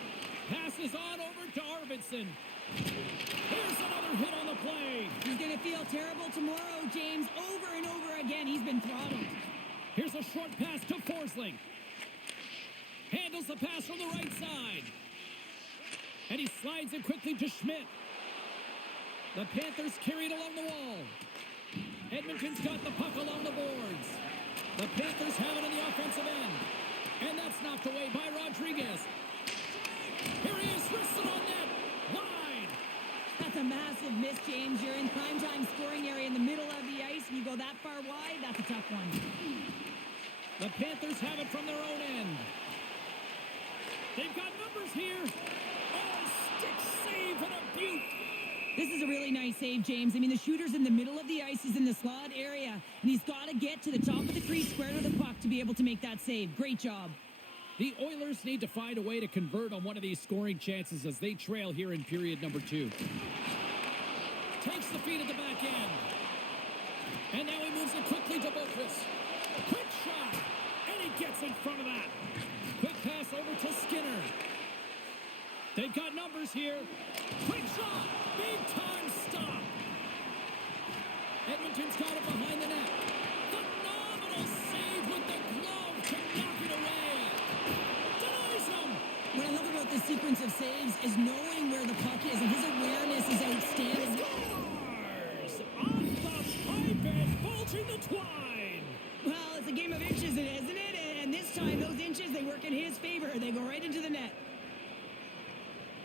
Passes on over to Arvidsson. Here's another hit on the play. He's going to feel terrible tomorrow, James. Over and over again, he's been throttled. Here's a short pass to Forsling. Handles the pass from the right side. And he slides it quickly to Schmidt. The Panthers carry it along the wall. Edmonton's got the puck along the boards. The Panthers have it in the offensive end. And that's knocked away by Rodriguez. Here he is, wristed on net. Wide. That's a massive miss, James. You're in primetime scoring area in the middle of the ice, and you go that far wide, that's a tough one. The Panthers have it from their own end. They've got numbers here. Oh, stick save and a beaut. This is a really nice save, James. I mean, the shooter's in the middle of the ice. He's in the slot area, and he's got to get to the top of the crease, square to the puck, to be able to make that save. Great job. The Oilers need to find a way to convert on one of these scoring chances as they trail here in period number 2. Takes the feed at the back end. And now he moves it quickly to Bokus. Quick shot. And he gets in front of that. Quick pass over to Skinner. They've got numbers here. Quick shot. Big time stop. Edmonton's got it behind the net. Phenomenal save with the glove to knock it away. Denies him. What I love about this sequence of saves is knowing where the puck is, and his awareness is outstanding. Scores! Off the pipe and bulging the twine. Well, it's a game of inches, isn't it? And this time, those inches, they work in his favor. They go right into the net.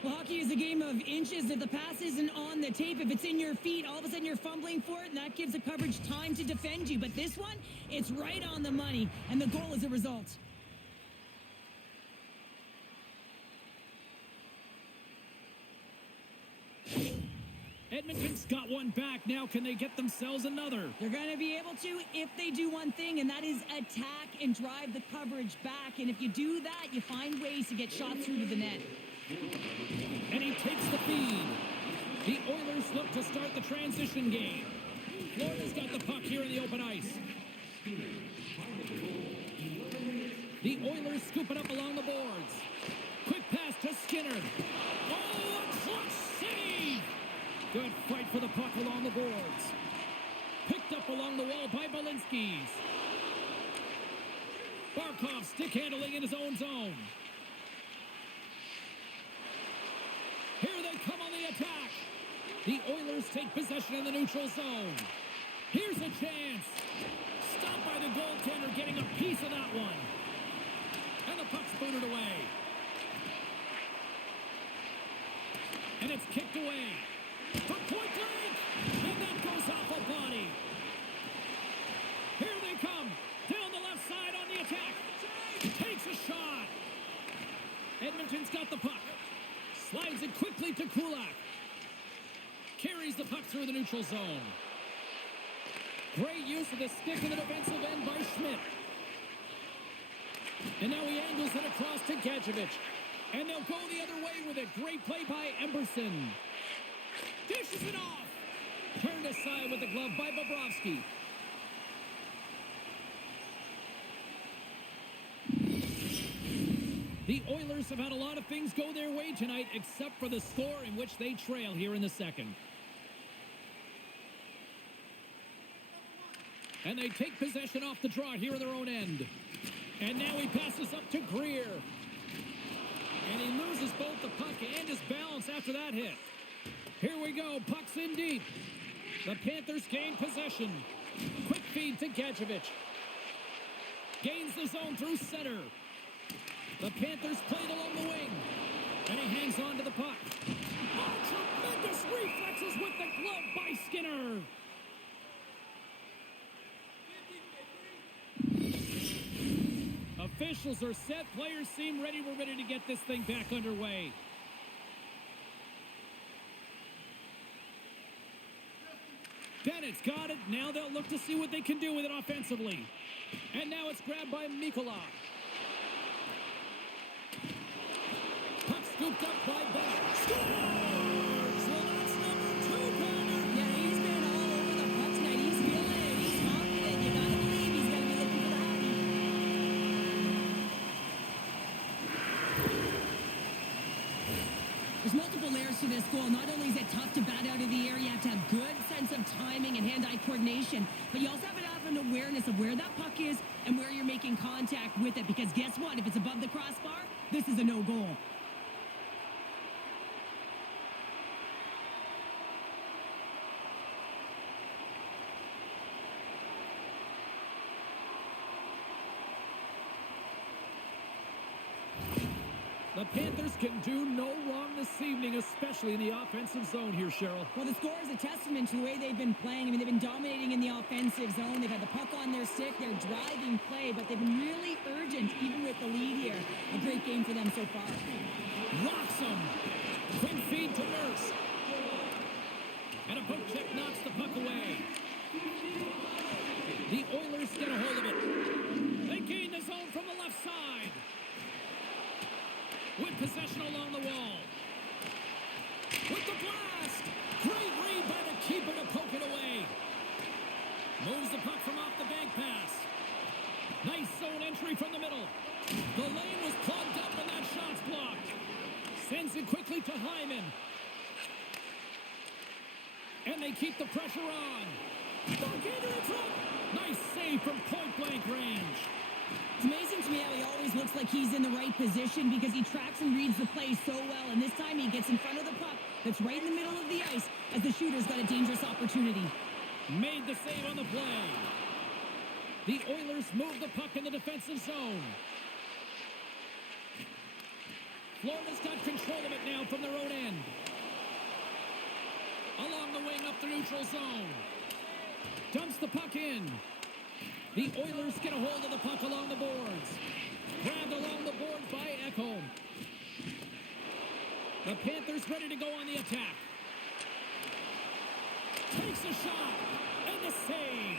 Well, hockey is a game of inches. If the pass isn't on the tape, if it's in your feet, all of a sudden you're fumbling for it, and that gives the coverage time to defend you. But this one, it's right on the money, and the goal is a result. Edmonton's got one back. Now can they get themselves another? They're going to be able to if they do one thing, and that is attack and drive the coverage back. And if you do that, you find ways to get shots through to the net. And he takes the feed. The Oilers look to start the transition game. Florida's got the puck here in the open ice. The Oilers scoop it up along the boards. Quick pass to Skinner. Oh, a Block save! Good fight for the puck along the boards. Picked up along the wall by Balinskis. Barkov stick handling in his own zone. Here they come on the attack. The Oilers take possession in the neutral zone. Here's a chance. Stopped by the goaltender, getting a piece of that one. And the puck's booted away. And it's kicked away. From point blank. And that goes off a body. Here they come. Down the left side on the attack. Takes a shot. Edmonton's got the puck. Slides it quickly to Kulak. Carries the puck through the neutral zone. Great use of the stick in the defensive end by Schmidt. And now he angles it across to Gadjevich. And they'll go the other way with it. Great play by Emberson. Dishes it off. Turned aside with the glove by Bobrovsky. The Oilers have had a lot of things go their way tonight, except for the score in which they trail here in the second. And they take possession off the draw here in their own end. And now he passes up to Greer. And he loses both the puck and his balance after that hit. Here we go. Puck's in deep. The Panthers gain possession. Quick feed to Gadjevich. Gains the zone through center. The Panthers played along the wing. And he hangs on to the puck. Oh, tremendous reflexes with the glove by Skinner. Officials are set. Players seem ready. We're ready to get this thing back underway. Bennett's got it. Now they'll look to see what they can do with it offensively. And now it's grabbed by Mikola. Puck scooped up by Bennett. Scores! Well, that's number 2, Banner. Yeah, he's been all over the puck tonight. He's feeling it. He's confident. You gotta believe he's gonna be looking for the hockey. There's multiple layers to this goal. Not only is it tough to bat out of the air, you have to have good sense of timing and hand-eye coordination, but you also have to have an awareness of where that puck is and where you're making contact with it, because guess what? If it's above the crossbar, this is a no-goal. The Panthers can do no wrong this evening, especially in the offensive zone here, Cheryl. Well, the score is a testament to the way they've been playing. I mean, they've been dominating in the offensive zone. They've had the puck on their stick. They're driving play, but they've been really urgent, even with the lead here. A great game for them so far. Rocks him. Quick feed to Nurse. And a poke check knocks the puck away. The Oilers get a hold of it. They gain the zone from the left side. With possession along the wall. With the blast. Great read by the keeper to poke it away. Moves the puck from off the bank pass. Nice zone entry from the middle. The lane was plugged up and that shot's blocked. Sends it quickly to Hyman. And they keep the pressure on. Backhander in front. Nice save from point-blank range. It's amazing to me how he always looks like he's in the right position because he tracks and reads the play so well. And this time he gets in front of the puck that's right in the middle of the ice as the shooter's got a dangerous opportunity. Made the save on the play. The Oilers move the puck in the defensive zone. Florida's got control of it now from their own end. Along the wing up the neutral zone. Dumps the puck in. The Oilers get a hold of the puck along the boards. Grabbed along the boards by Ekholm. The Panthers ready to go on the attack. Takes a shot. And the save.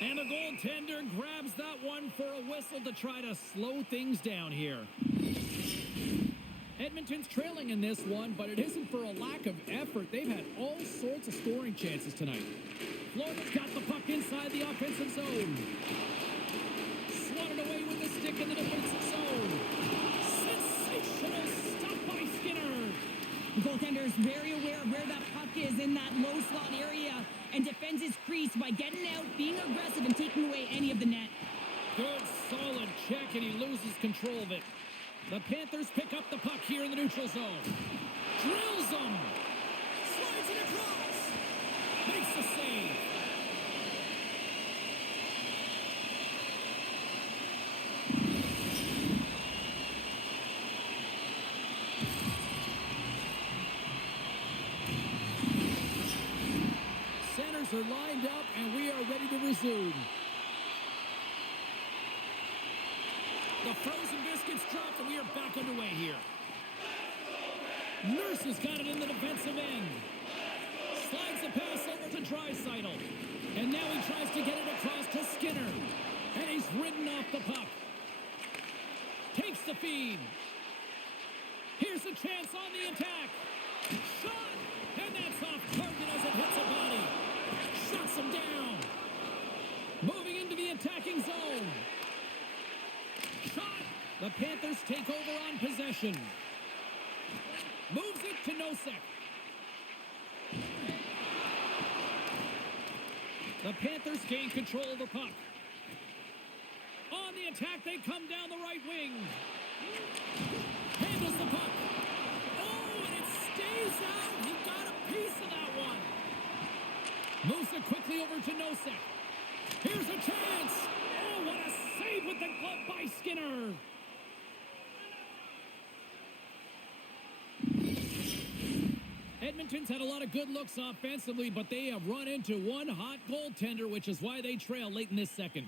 And the goaltender grabs that one for a whistle to try to slow things down here. Edmonton's trailing in this one, but it isn't for a lack of effort. They've had all sorts of scoring chances tonight. Florida's got the puck inside the offensive zone. Swatted away with the stick in the defensive zone. Sensational stop by Skinner. The goaltender is very aware of where that puck is in that low slot area and defends his crease by getting out, being aggressive, and taking away any of the net. Good, solid check, and he loses control of it. The Panthers pick up the puck here in the neutral zone. Drills them. Slides it across. Makes the save. Centers are lined up, and we are ready to resume. The frozen biscuits drop, and we are back underway here. Nurse has got it in the defensive end. Slides the pass over to Draisaitl. And now he tries to get it across to Skinner. And he's ridden off the puck. Takes the feed. Here's a chance on the attack. Shot! And that's off target as it hits a body. Shuts him down. Moving into the attacking zone. Shot! The Panthers take over on possession. Moves it to Nosek. The Panthers gain control of the puck. On the attack, they come down the right wing. Handles the puck. Oh, and it stays out. He got a piece of that one. Moves it quickly over to Nosek. Here's a chance. Oh, what a save with the glove by Skinner. Edmonton's had a lot of good looks offensively, but they have run into one hot goaltender, which is why they trail late in this second.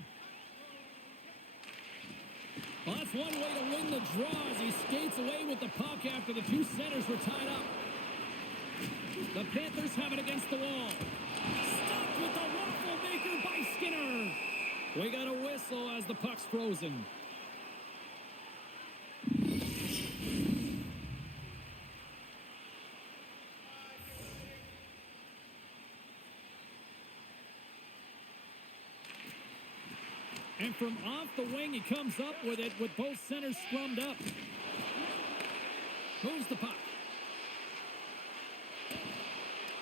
Well, that's one way to win the draw as he skates away with the puck after the two centers were tied up. The Panthers have it against the wall. Stopped with the waffle maker by Skinner. We got a whistle as the puck's frozen. And from off the wing, he comes up with it with both centers scrummed up. Moves the puck.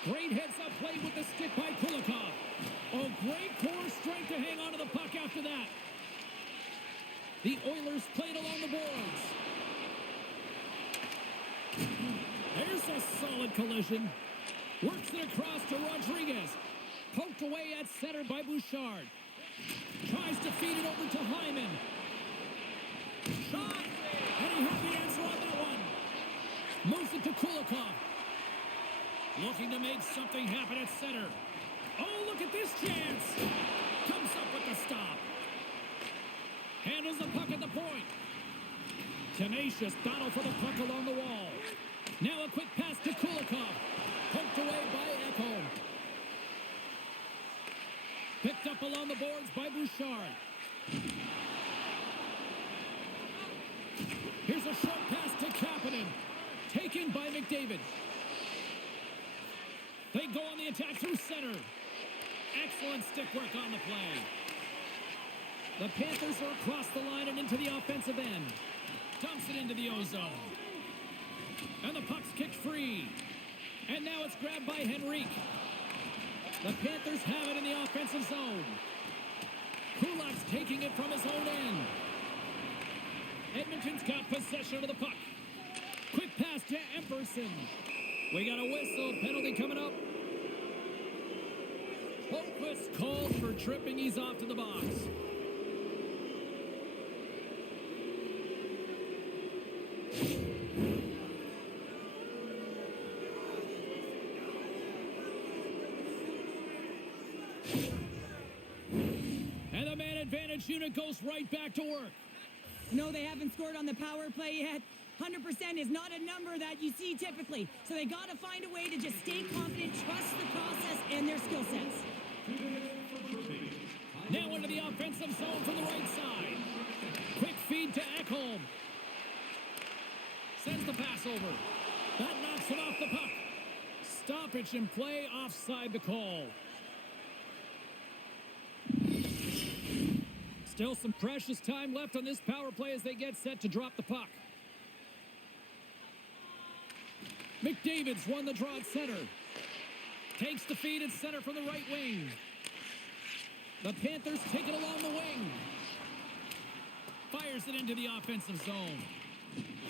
Great heads-up play with the stick by Kulikov. Oh, great core strength to hang on to the puck after that. The Oilers played along the boards. There's a solid collision. Works it across to Rodriguez. Poked away at center by Bouchard. Tries to feed it over to Hyman. Shot! And he had the answer on that one. Moves it to Kulikov. Looking to make something happen at center. Oh, look at this chance. Comes up with the stop. Handles the puck at the point. Tenacious battle for the puck along the wall. Now a quick pass to Kulikov. Poked away by Ekholm. Picked up along the boards by Bouchard. Here's a short pass to Kapanen. Taken by McDavid. They go on the attack through center. Excellent stick work on the play. The Panthers are across the line and into the offensive end. Dumps it into the ozone. And the puck's kicked free. And now it's grabbed by Henrique. The Panthers have it in the offensive zone. Kulak's taking it from his own end. Edmonton's got possession of the puck. Quick pass to Emberson. We got a whistle. Penalty coming up. Holmquist called for tripping. He's off to the box. And the man advantage unit goes right back to work. No, they haven't scored on the power play yet. 100% is not a number that you see typically. So they got to find a way to just stay confident, trust the process and their skill sets. Now into the offensive zone from the right side. Quick feed to Ekholm. Sends the pass over. That knocks it off the puck. Stoppage in play, offside the call. Still some precious time left on this power play as they get set to drop the puck. McDavid's won the draw at center. Takes the feed at center from the right wing. The Panthers take it along the wing. Fires it into the offensive zone.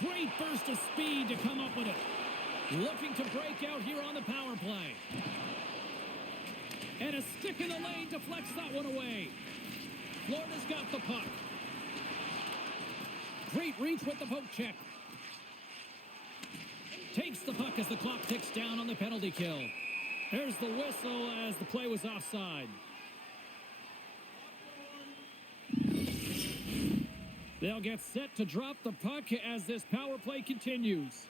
Great burst of speed to come up with it. Looking to break out here on the power play. And a stick in the lane deflects that one away. Florida's got the puck. Great reach with the poke check. Takes the puck as the clock ticks down on the penalty kill. There's the whistle as the play was offside. They'll get set to drop the puck as this power play continues.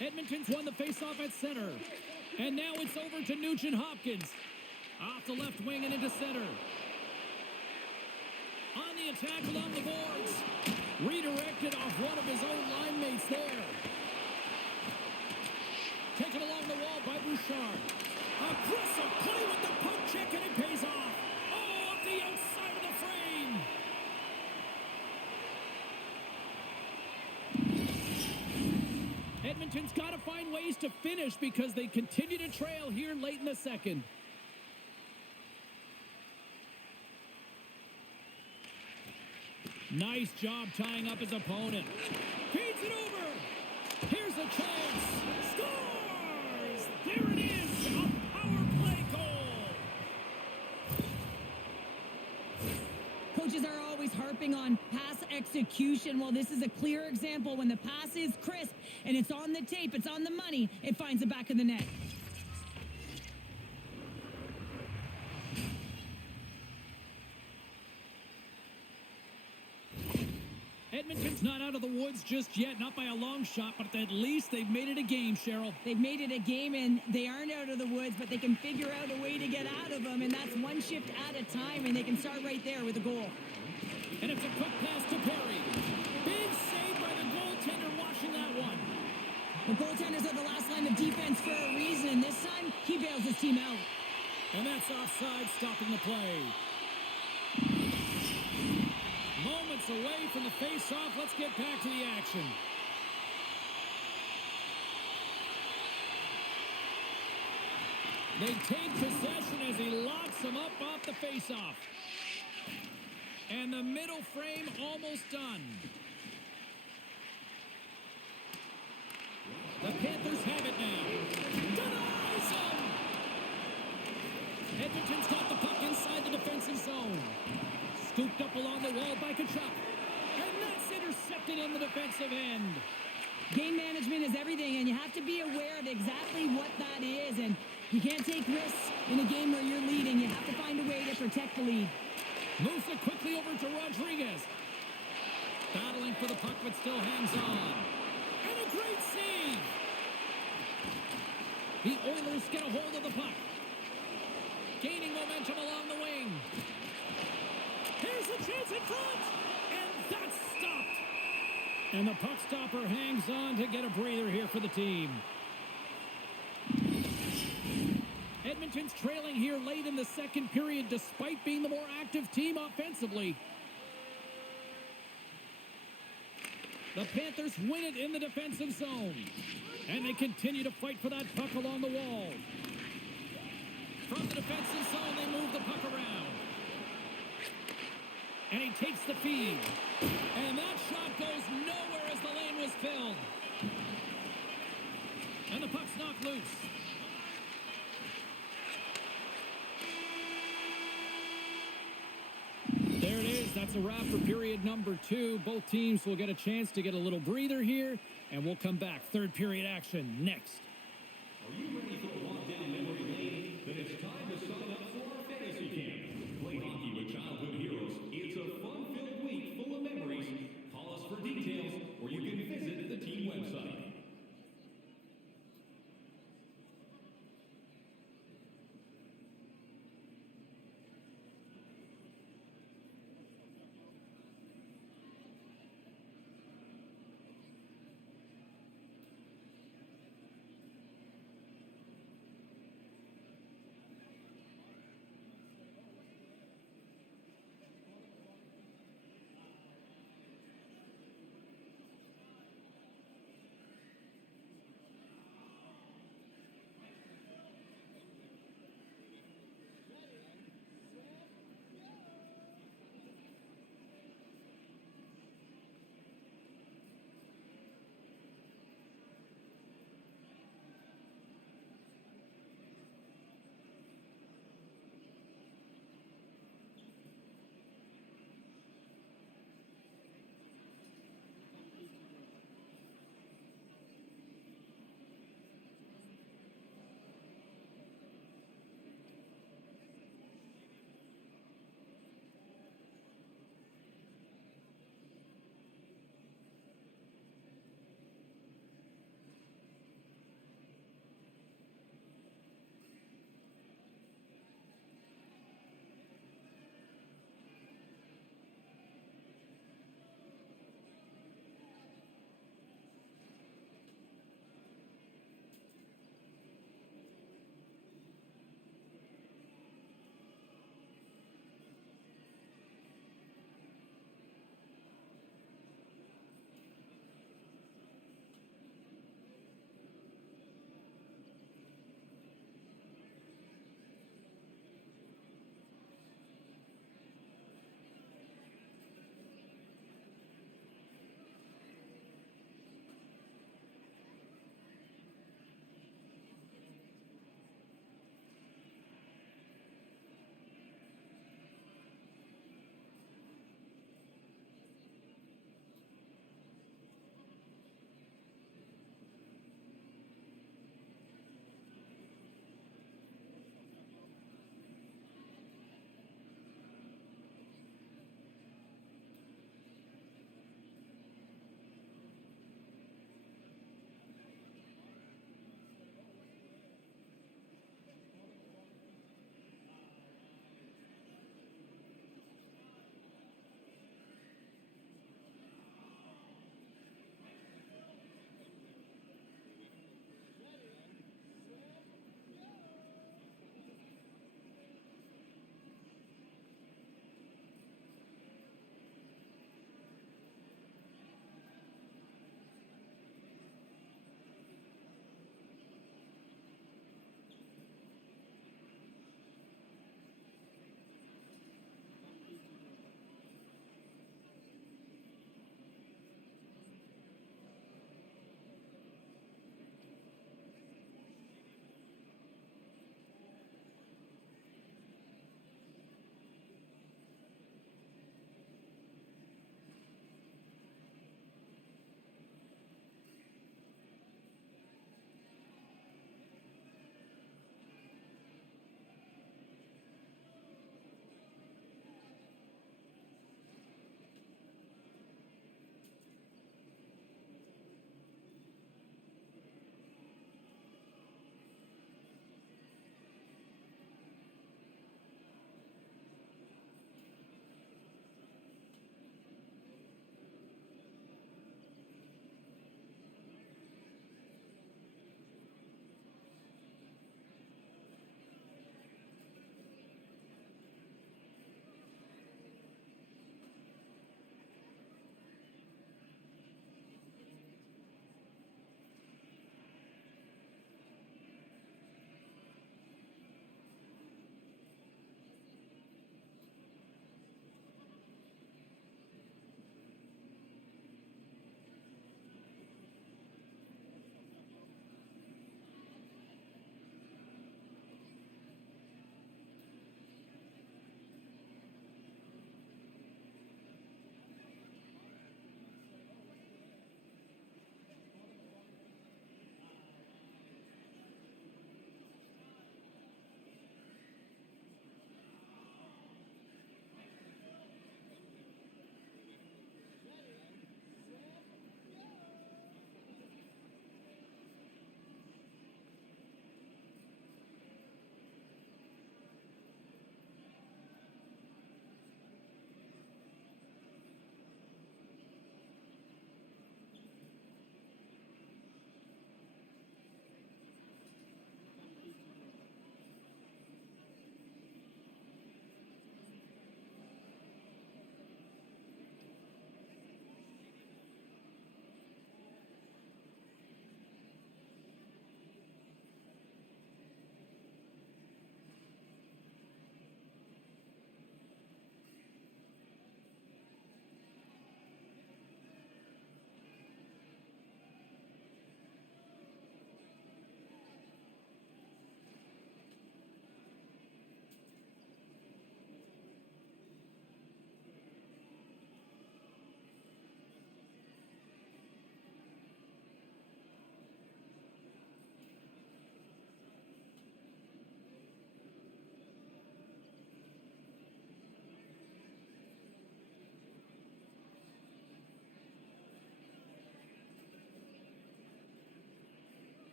Edmonton's won the faceoff at center. And now it's over to Nugent Hopkins. Off the left wing and into center. On the attack along the boards. Redirected off one of his own line mates there. Taken along the wall by Bouchard. Aggressive play with the poke check and it pays off. Oh, off the outside of the frame. Edmonton's got to find ways to finish because they continue to trail here late in the second. Nice job tying up his opponent. Feeds it over. Here's a chance. Scores! There it is. A power play goal. Coaches are always harping on pass execution. Well, this is a clear example. When the pass is crisp and it's on the tape, it's on the money, it finds the back of the net. Edmonton's not out of the woods just yet, not by a long shot, but at least they've made it a game, Cheryl. They've made it a game, and they aren't out of the woods, but they can figure out a way to get out of them, and that's one shift at a time, and they can start right there with a goal. And it's a quick pass to Perry. Big save by the goaltender watching that one. The goaltenders are the last line of defense for a reason, and this time, he bails his team out. And that's offside, stopping the play. Moments away from the face-off. Let's get back to the action. They take possession as he locks him up off the face-off. And the middle frame almost done. The Panthers have it now. Denies him! Edmonton's got the puck inside the defensive zone. Scooped up along the wall by Kachuk. And that's intercepted in the defensive end. Game management is everything, and you have to be aware of exactly what that is. And you can't take risks in a game where you're leading. You have to find a way to protect the lead. Moves it quickly over to Rodriguez. Battling for the puck, but still hangs on. And a great save. The Oilers get a hold of the puck. Gaining momentum along the wing. Here's a chance in front. And that's stopped. And the puck stopper hangs on to get a breather here for the team. Edmonton's trailing here late in the second period despite being the more active team offensively. The Panthers win it in the defensive zone. And they continue to fight for that puck along the wall. From the defensive zone, they move the puck around. And he takes the feed. And that shot goes nowhere as the lane was filled. And the puck's knocked loose. There it is. That's a wrap for period number 2. Both teams will get a chance to get a little breather here. And we'll come back. Third period action next. Are you ready for a walk down memory lane? Then it's time to sign up for our fantasy camp. Play hockey with childhood heroes. It's a fun-filled week full of memories. Call us for details, or you can visit the team website.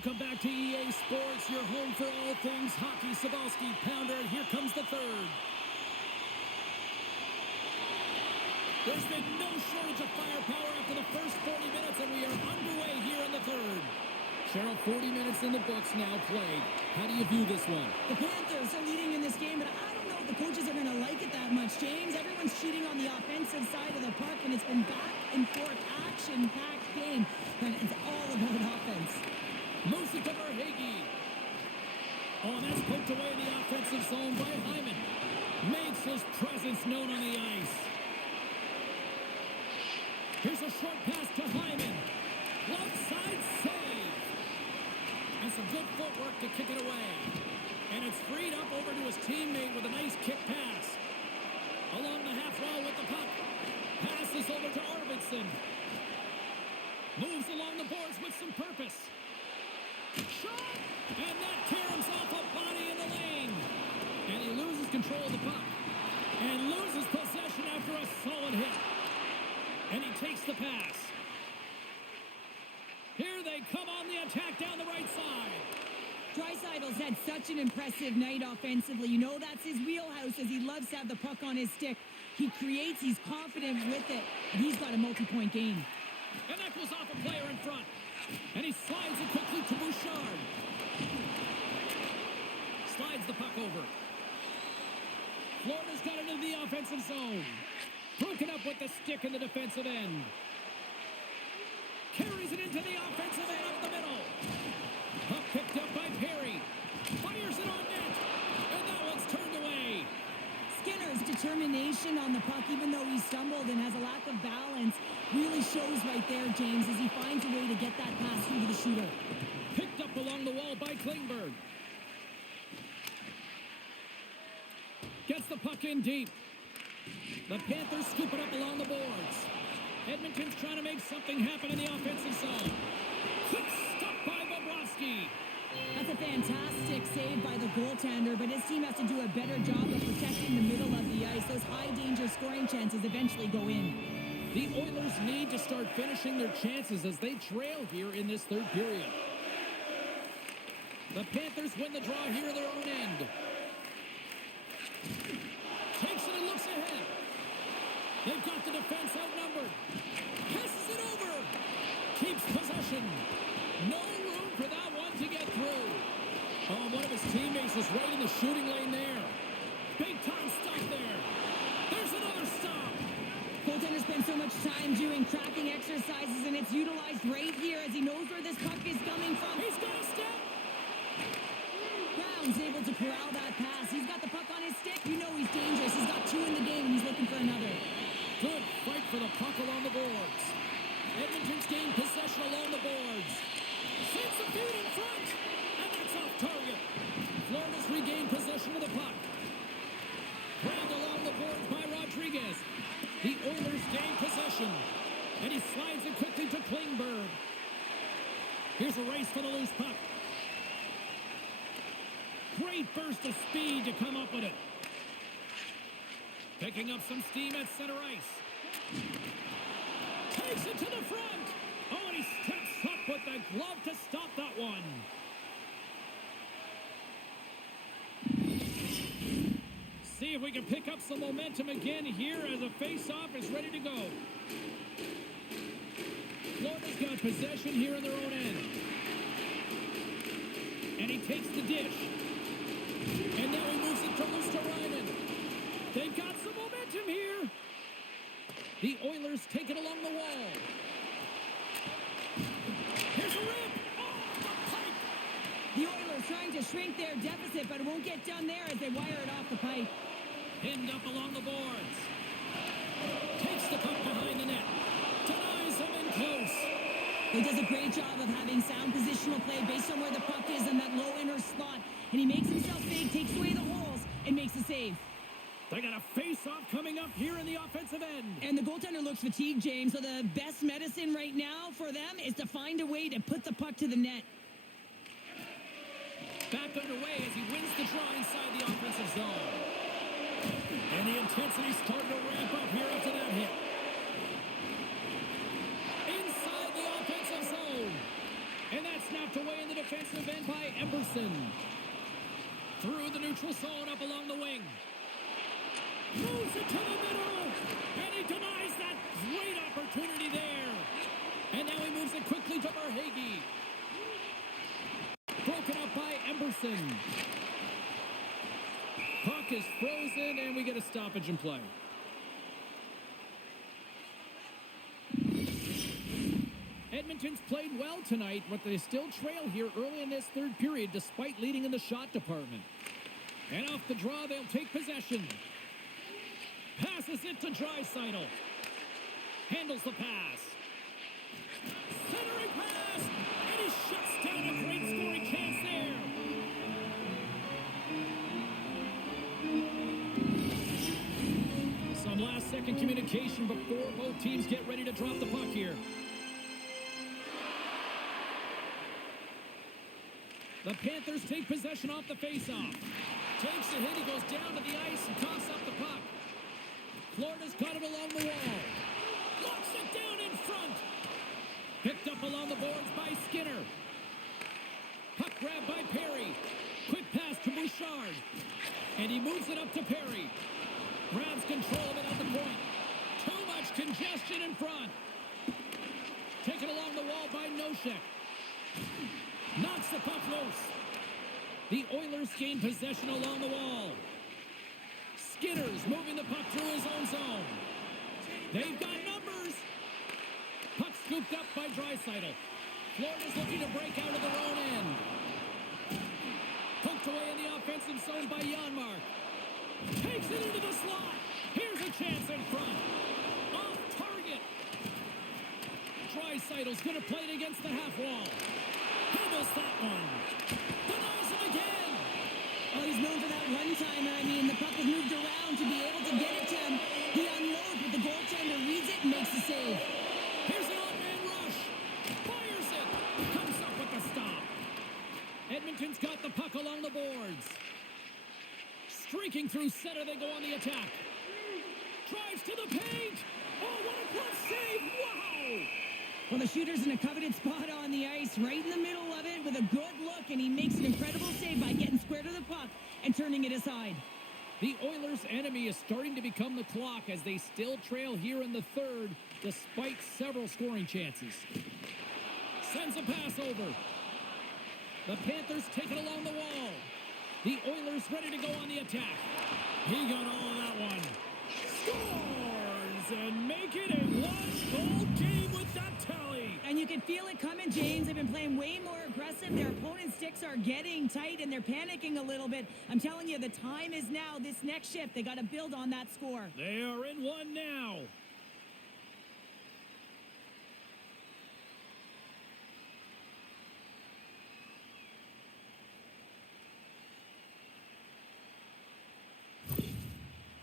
Welcome back to EA Sports, your home for all things hockey. Sabalski, Pounder, and here comes the third. There's been no shortage of firepower after the first 40 minutes, and we are underway here in the third. Cheryl, 40 minutes in the books now played. How do you view this one? The Panthers are leading in this game, but I don't know if the coaches are going to like it that much, James. Everyone's cheating on the offensive side of the puck, and it's been back and forth, action-packed game, and it's all about offense. Moves it to Verhage. Oh, and that's poked away in the offensive zone by Hyman. Makes his presence known on the ice. Here's a short pass to Hyman. Left side save. And some good footwork to kick it away. And it's freed up over to his teammate with a nice kick pass. Along the half wall with the puck. Passes over to Arvidsson. Moves along the boards with some purpose. Shot! And that caroms off a body in the lane. And he loses control of the puck. And loses possession after a solid hit. And he takes the pass. Here they come on the attack down the right side. Draisaitl's had such an impressive night offensively. You know that's his wheelhouse, as he loves to have the puck on his stick. He creates, he's confident with it, and he's got a multi-point game. And that goes off a player in front. And he slides it quickly to Bouchard. Slides the puck over. Florida's got it into the offensive zone. Broken up with the stick in the defensive end. Carries it into the offensive end up the middle. Puck picked up by Perry. Fires it on net. And that one's turned away. Skinner's determination on the puck, even though he stumbled and has a lack of balance, really shows right there, James, as he finds a way to get that pass through to the shooter. Picked up along the wall by Klingberg. Gets the puck in deep. The Panthers scoop it up along the boards. Edmonton's trying to make something happen in the offensive zone. Quick stop by Bobrovsky. That's a fantastic save by the goaltender, but his team has to do a better job of protecting the middle of the ice. Those high-danger scoring chances eventually go in. The Oilers need to start finishing their chances as they trail here in this third period. The Panthers win the draw here in their own end. Takes it and looks ahead. They've got the defense outnumbered. Passes it over. Keeps possession. No room for that one to get through. Oh, one of his teammates is right in the shooting lane there. Big time stop there. There's another stop. Goaltender spends so much time doing tracking exercises, and it's utilized right here as he knows where this puck is coming from. He's got a step. Brown's able to corral that pass. He's got the puck on his stick. You know he's dangerous. He's got two in the game, and he's looking for another. Good fight for the puck along the boards. Edmonton's gained possession along the boards. Sends the feed in front. And that's off target. Florida's regained possession of the puck. Grabbed along the boards by Rodriguez. The Oilers gain possession. And he slides it quickly to Klingberg. Here's a race for the loose puck. Great burst of speed to come up with it. Picking up some steam at center ice. Takes it to the front. Oh, and he steps up with the glove to stop that one. See if we can pick up some momentum again here as a face-off is ready to go. Florida's got possession here in their own end. And he takes the dish. And now he moves it to Luosterainen. They've got some momentum here. The Oilers take it along the wall. Here's a rip. Oh, the pipe. The Oilers trying to shrink their deficit, but it won't get done there as they wire it off the pipe. Pinned up along the boards. Takes the puck behind the net. Denies him in close. He does a great job of having sound positional play based on where the puck is in that low inner slot. And he makes himself big, takes away the holes, and makes the save. They got a face-off coming up here in the offensive end. And the goaltender looks fatigued, James. So the best medicine right now for them is to find a way to put the puck to the net. Back underway as he wins the draw inside the offensive zone. And the intensity's starting to ramp up here after that hit. Inside the offensive zone. And that's snapped away in the defensive end by Emerson. Through the neutral zone, up along the wing. Moves it to the middle, and he denies that great opportunity there. And now he moves it quickly to Verhaeghe. Broken up by Emerson. Puck is frozen, and we get a stoppage in play. Edmonton's played well tonight, but they still trail here early in this third period despite leading in the shot department. And off the draw, they'll take possession. Passes it to Draisaitl. Handles the pass. Centering pass, and he shuts down a great scoring chance there. Some last-second communication before both teams get ready to drop the puck here. The Panthers take possession off the faceoff. Takes a hit, he goes down to the ice and coughs up the puck. Florida's got it along the wall. Locks it down in front. Picked up along the boards by Skinner. Puck grab by Perry. Quick pass to Bouchard. And he moves it up to Perry. Grabs control of it at the point. Too much congestion in front. Taken along the wall by Nosek. Knocks the puck loose. The Oilers gain possession along the wall. Skinner's moving the puck through his own zone. They've got numbers. Puck scooped up by Draisaitl. Florida's looking to break out of their own end. Poked away in the offensive zone by Janmark. Takes it into the slot. Here's a chance in front. Off target. Draisaitl's going to play it against the half wall. Handles that one. Denies him again. Oh, he's known for that one-timer. I mean, the puck was moved around to be able to get it to him. He unloads, but the goaltender reads it and makes the save. Here's an odd-man rush. Fires it. Comes up with the stop. Edmonton's got the puck along the boards. Streaking through center, they go on the attack. Drives to the paint. Oh, what a glove save. Wow. Well, the shooter's in a coveted spot on the ice, right in the middle of it with a good look, and he makes an incredible save by getting square to the puck and turning it aside. The Oilers' enemy is starting to become the clock as they still trail here in the third despite several scoring chances. Sends a pass over. The Panthers take it along the wall. The Oilers ready to go on the attack. He got all of that one. Scores and make it a one-goal game with that tally. And you can feel it coming, James. They've been playing way more aggressive. Their opponent's sticks are getting tight, and they're panicking a little bit. I'm telling you, the time is now. This next shift, they got to build on that score. They are in one now.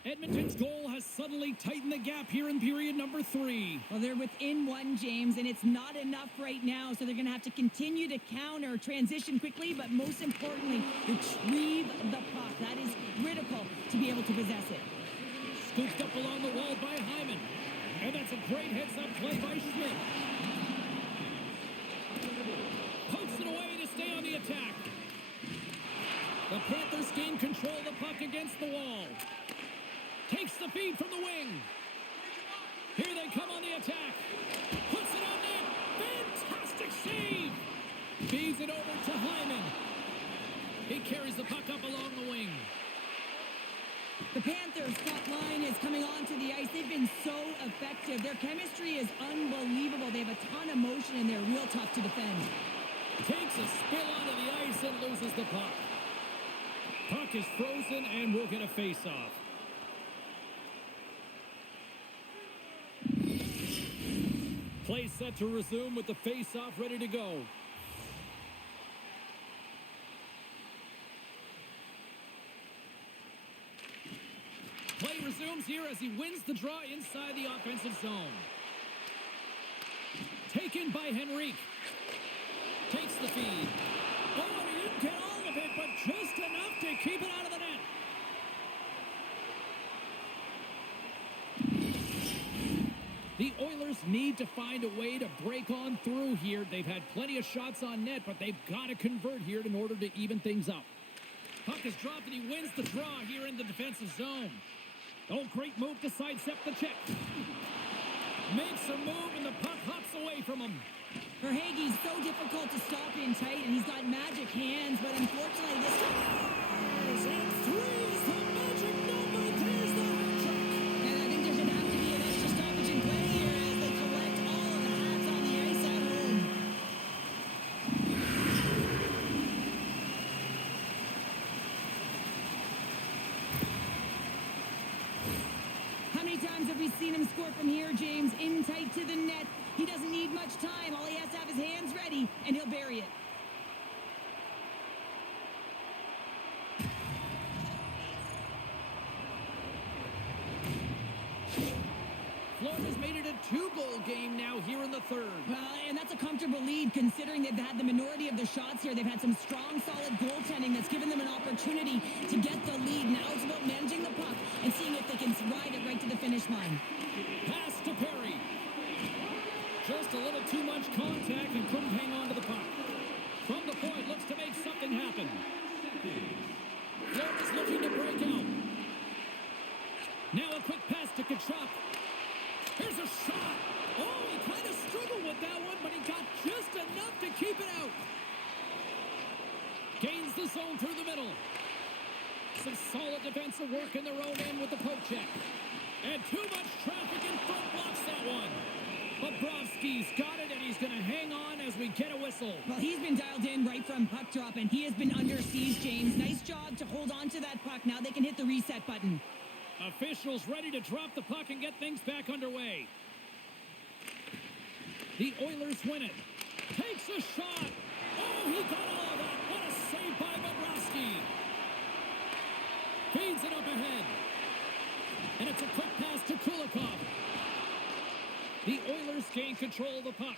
Edmonton's goal has suddenly tightened the gap here in period number 3. Well, they're within one, James, and it's not enough right now, so they're going to have to continue to counter, transition quickly, but most importantly, retrieve the puck. That is critical to be able to possess it. Scooped up along the wall by Hyman, and that's a great heads-up play by Schmidt. Pokes it away to stay on the attack. The Panthers gain control of the puck against the wall. Takes the feed from the wing. Here they come on the attack. Puts it on net. Fantastic save. Feeds it over to Hyman. He carries the puck up along the wing. The Panthers' top line is coming onto the ice. They've been so effective. Their chemistry is unbelievable. They have a ton of motion, and they're real tough to defend. Takes a spill onto the ice and loses the puck. Puck is frozen, and we'll get a face-off. Play set to resume with the face-off ready to go. Play resumes here as he wins the draw inside the offensive zone. Taken by Henrique. Takes the feed. Oh, and he didn't get all of it, but just enough to keep it out of the net. The Oilers need to find a way to break on through here. They've had plenty of shots on net, but they've got to convert here in order to even things up. Puck is dropped, and he wins the draw here in the defensive zone. Oh, great move to sidestep the check. Makes a move, and the puck hops away from him. Verhaeghe's so difficult to stop in tight, and he's got magic hands, but unfortunately this time... And three is the magic number. There's the hat trick. And I think there should have to be an extra stoppage in play here as they collect all of the hats on the ice at home. How many times have we seen him score from here, James? In tight to the net. He doesn't need much time. All he has to have his hands ready, and he'll bury it. Florida's made it a 2-goal game now here in the third. And that's a comfortable lead considering they've had the minority of the shots here. They've had some strong, solid goaltending that's given them an opportunity to get the lead. Now it's about managing the puck and seeing if they can ride it right to the finish line. Pass to Perry. Just a little too much contact and couldn't hang on to the puck. From the point, looks to make something happen. Florida's looking to break out. Now a quick pass to Kachuk. Here's a shot. Oh, he kind of struggled with that one, but he got just enough to keep it out. Gains the zone through the middle. Some solid defensive work in their own end with the poke check. And too much traffic in front blocks that one. Bobrovsky's got it, and he's going to hang on as we get a whistle. Well, he's been dialed in right from puck drop, and he has been under siege, James. Nice job to hold on to that puck. Now they can hit the reset button. Officials ready to drop the puck and get things back underway. The Oilers win it. Takes a shot. Oh, he got all of that. What a save by Bobrovsky. Feeds it up ahead. And it's a quick pass to Kulikov. The Oilers gain control of the puck.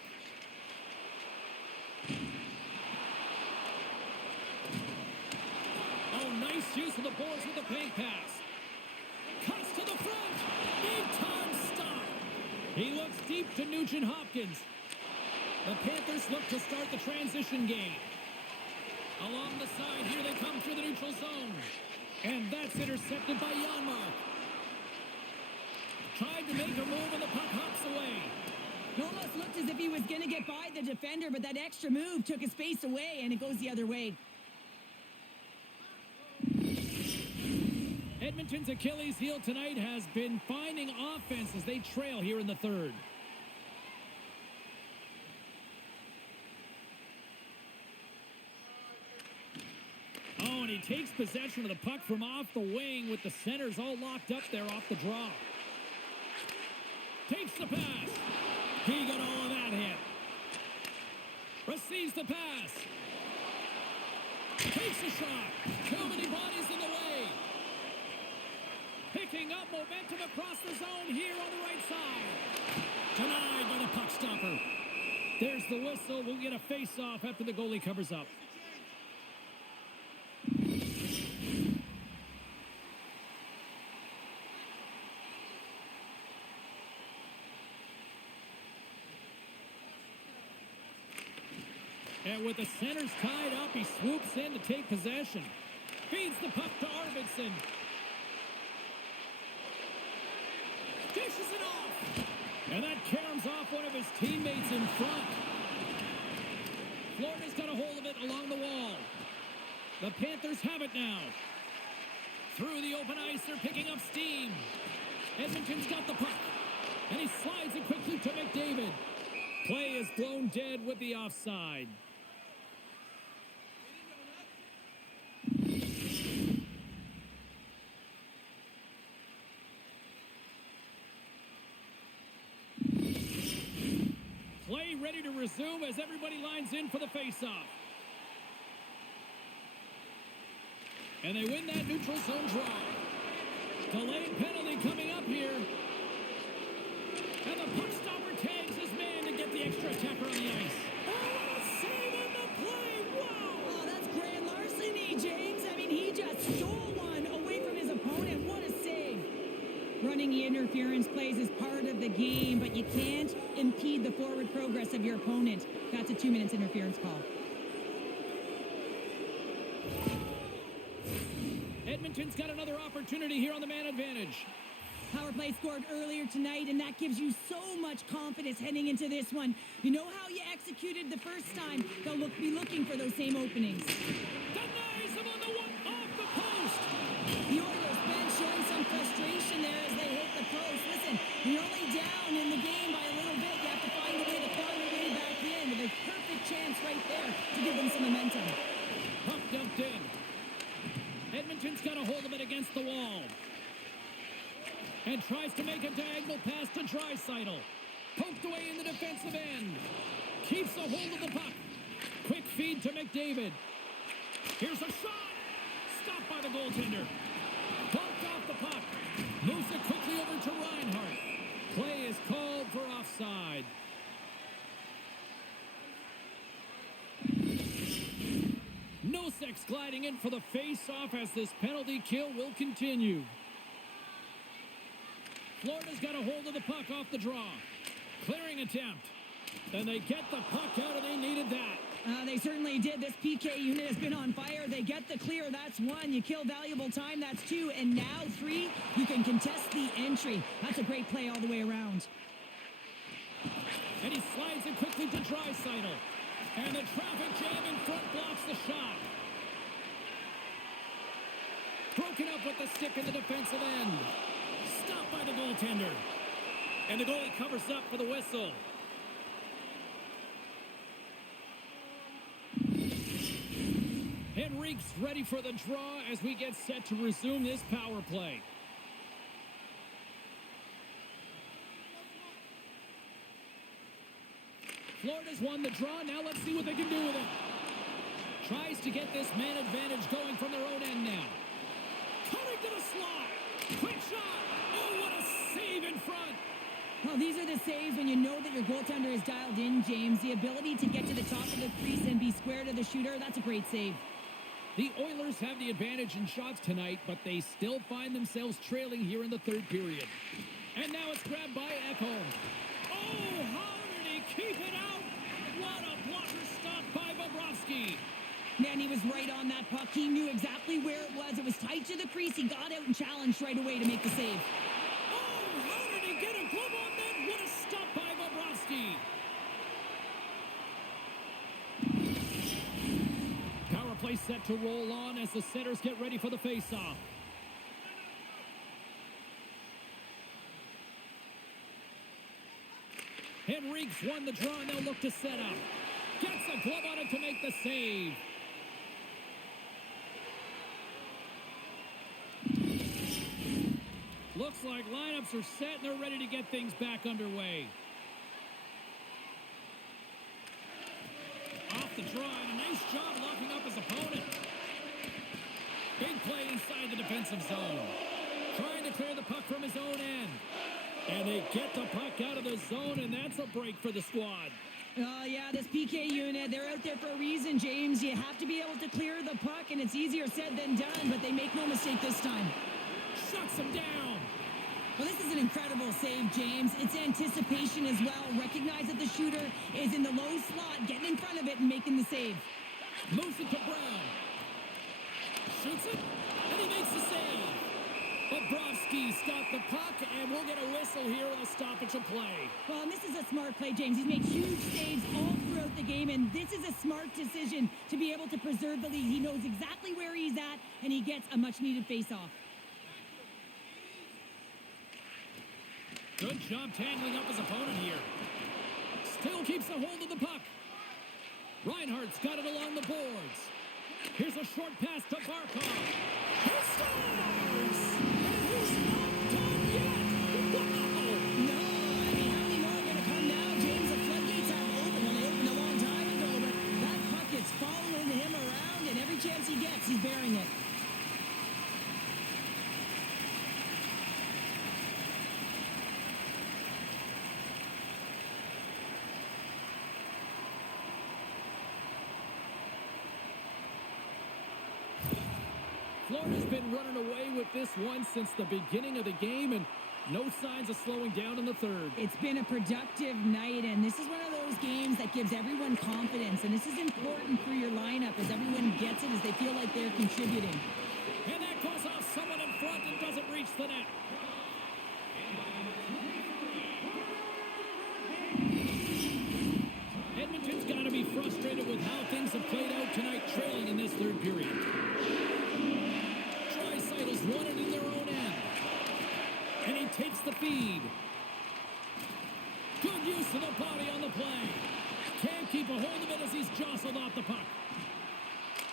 Oh, nice use of the boards with the bank pass. Cuts to the front. Big-time stop. He looks deep to Nugent-Hopkins. The Panthers look to start the transition game. Along the side, here they come through the neutral zone. And that's intercepted by Janmark. Tried to make a move, and the puck hops away. It almost looked as if he was going to get by the defender, but that extra move took his space away, and it goes the other way. Edmonton's Achilles heel tonight has been finding offense as they trail here in the third. Oh, and he takes possession of the puck from off the wing with the centers all locked up there off the draw. Takes the pass. He got all of that hit. Receives the pass. Takes a shot. Too many bodies in the way. Picking up momentum across the zone here on the right side. Denied by the puck stopper. There's the whistle. We'll get a face-off after the goalie covers up. And with the centers tied up, he swoops in to take possession. Feeds the puck to Arvidsson. Dishes it off. And that caroms off one of his teammates in front. Florida's got a hold of it along the wall. The Panthers have it now. Through the open ice, they're picking up steam. Edmonton's got the puck. And he slides it quickly to McDavid. Play is blown dead with the offside. Play ready to resume as everybody lines in for the faceoff. And they win that neutral zone draw. Delayed penalty coming up here. And the puck stopper tags his man to get the extra attacker on the ice. Oh, what a save on the play! Wow! Oh, that's grand larceny, James. I mean, he just stole one away from his opponent. What a save. Running any interference plays is part of the game, but you can't impede the forward progress of your opponent. That's a 2 minutes interference call. Edmonton's got another opportunity here on the man advantage. Power play scored earlier tonight, and that gives you so much confidence heading into this one. You know how you executed the first time. They'll be looking for those same openings. Denies him on the one off the post. The Oilers bench showing some frustration there as they hit the post. Listen, you're only down in the game by a little bit. You have to find a way to claw your way back in. There's a perfect chance right there to give them some momentum. Puck dumped in. Edmonton's got a hold of it against the wall. And tries to make a diagonal pass to Draisaitl. Poked away in the defensive end. Keeps a hold of the puck. Quick feed to McDavid. Here's a shot. Stopped by the goaltender. Bumped off the puck. Moves it quickly over to Reinhart. Play is called for offside. Nosek's gliding in for the face-off as this penalty kill will continue. Florida's got a hold of the puck off the draw. Clearing attempt. And they get the puck out, and they needed that. They certainly did. This PK unit has been on fire. They get the clear. That's one. You kill valuable time. That's two. And now three, you can contest the entry. That's a great play all the way around. And he slides it quickly to Draisaitl. And the traffic jam in front blocks the shot. Broken up with the stick in the defensive end. Stopped by the goaltender. And the goalie covers up for the whistle. Henrique's ready for the draw as we get set to resume this power play. Florida's won the draw. Now let's see what they can do with it. Tries to get this man advantage going from their own end now. Cutting to the slot. Quick shot. Oh, what a save in front. Well, these are the saves when you know that your goaltender is dialed in, James. The ability to get to the top of the crease and be square to the shooter, that's a great save. The Oilers have the advantage in shots tonight, but they still find themselves trailing here in the third period. And now it's grabbed by Ekholm. Oh, how did he keep it out? What a blocker stop by Bobrovsky. Man, he was right on that puck. He knew exactly where it was. It was tight to the crease. He got out and challenged right away to make the save. Oh, how did he get a glove on that? What a stop by Bobrovsky. Power play set to roll on as the setters get ready for the faceoff. Henrique's won the draw, and they'll look to set up. Gets a glove on it to make the save. Looks like lineups are set, and they're ready to get things back underway. Off the draw, and a nice job locking up his opponent. Big play inside the defensive zone. Trying to clear the puck from his own end. And they get the puck out of the zone, and that's a break for the squad. Yeah, this PK unit, they're out there for a reason, James. You have to be able to clear the puck, and it's easier said than done, but they make no mistake this time. Shuts him down. Well, this is an incredible save, James. It's anticipation as well. Recognize that the shooter is in the low slot, getting in front of it and making the save. Moves it to Brown. Shoots it, and he makes the save. Bobrovsky's got the puck, and we'll get a whistle here with a stoppage of play. Well, and this is a smart play, James. He's made huge saves all throughout the game, and this is a smart decision to be able to preserve the lead. He knows exactly where he's at, and he gets a much-needed face-off. Good job tangling up his opponent here. Still keeps a hold of the puck. Reinhart's got it along the boards. Here's a short pass to Barkov. He scores! And he's not done yet! Wow! No, I mean, how many more are going to come now, James? The floodgates have opened. Well, they opened a long time ago, but that puck is following him around, and every chance he gets, he's bearing it. Florida's been running away with this one since the beginning of the game, and No signs of slowing down in the third. It's been a productive night, and this is one of those games that gives everyone confidence, and this is important for your lineup as everyone gets it, as they feel like they're contributing. And that goes off someone in front and doesn't reach the net. Edmonton's got to be frustrated with how things have played out tonight, trailing in this third period. Draisaitl's won it in their own end. And he takes the feed. Good use of the body on the play. Can't keep a hold of it as he's jostled off the puck.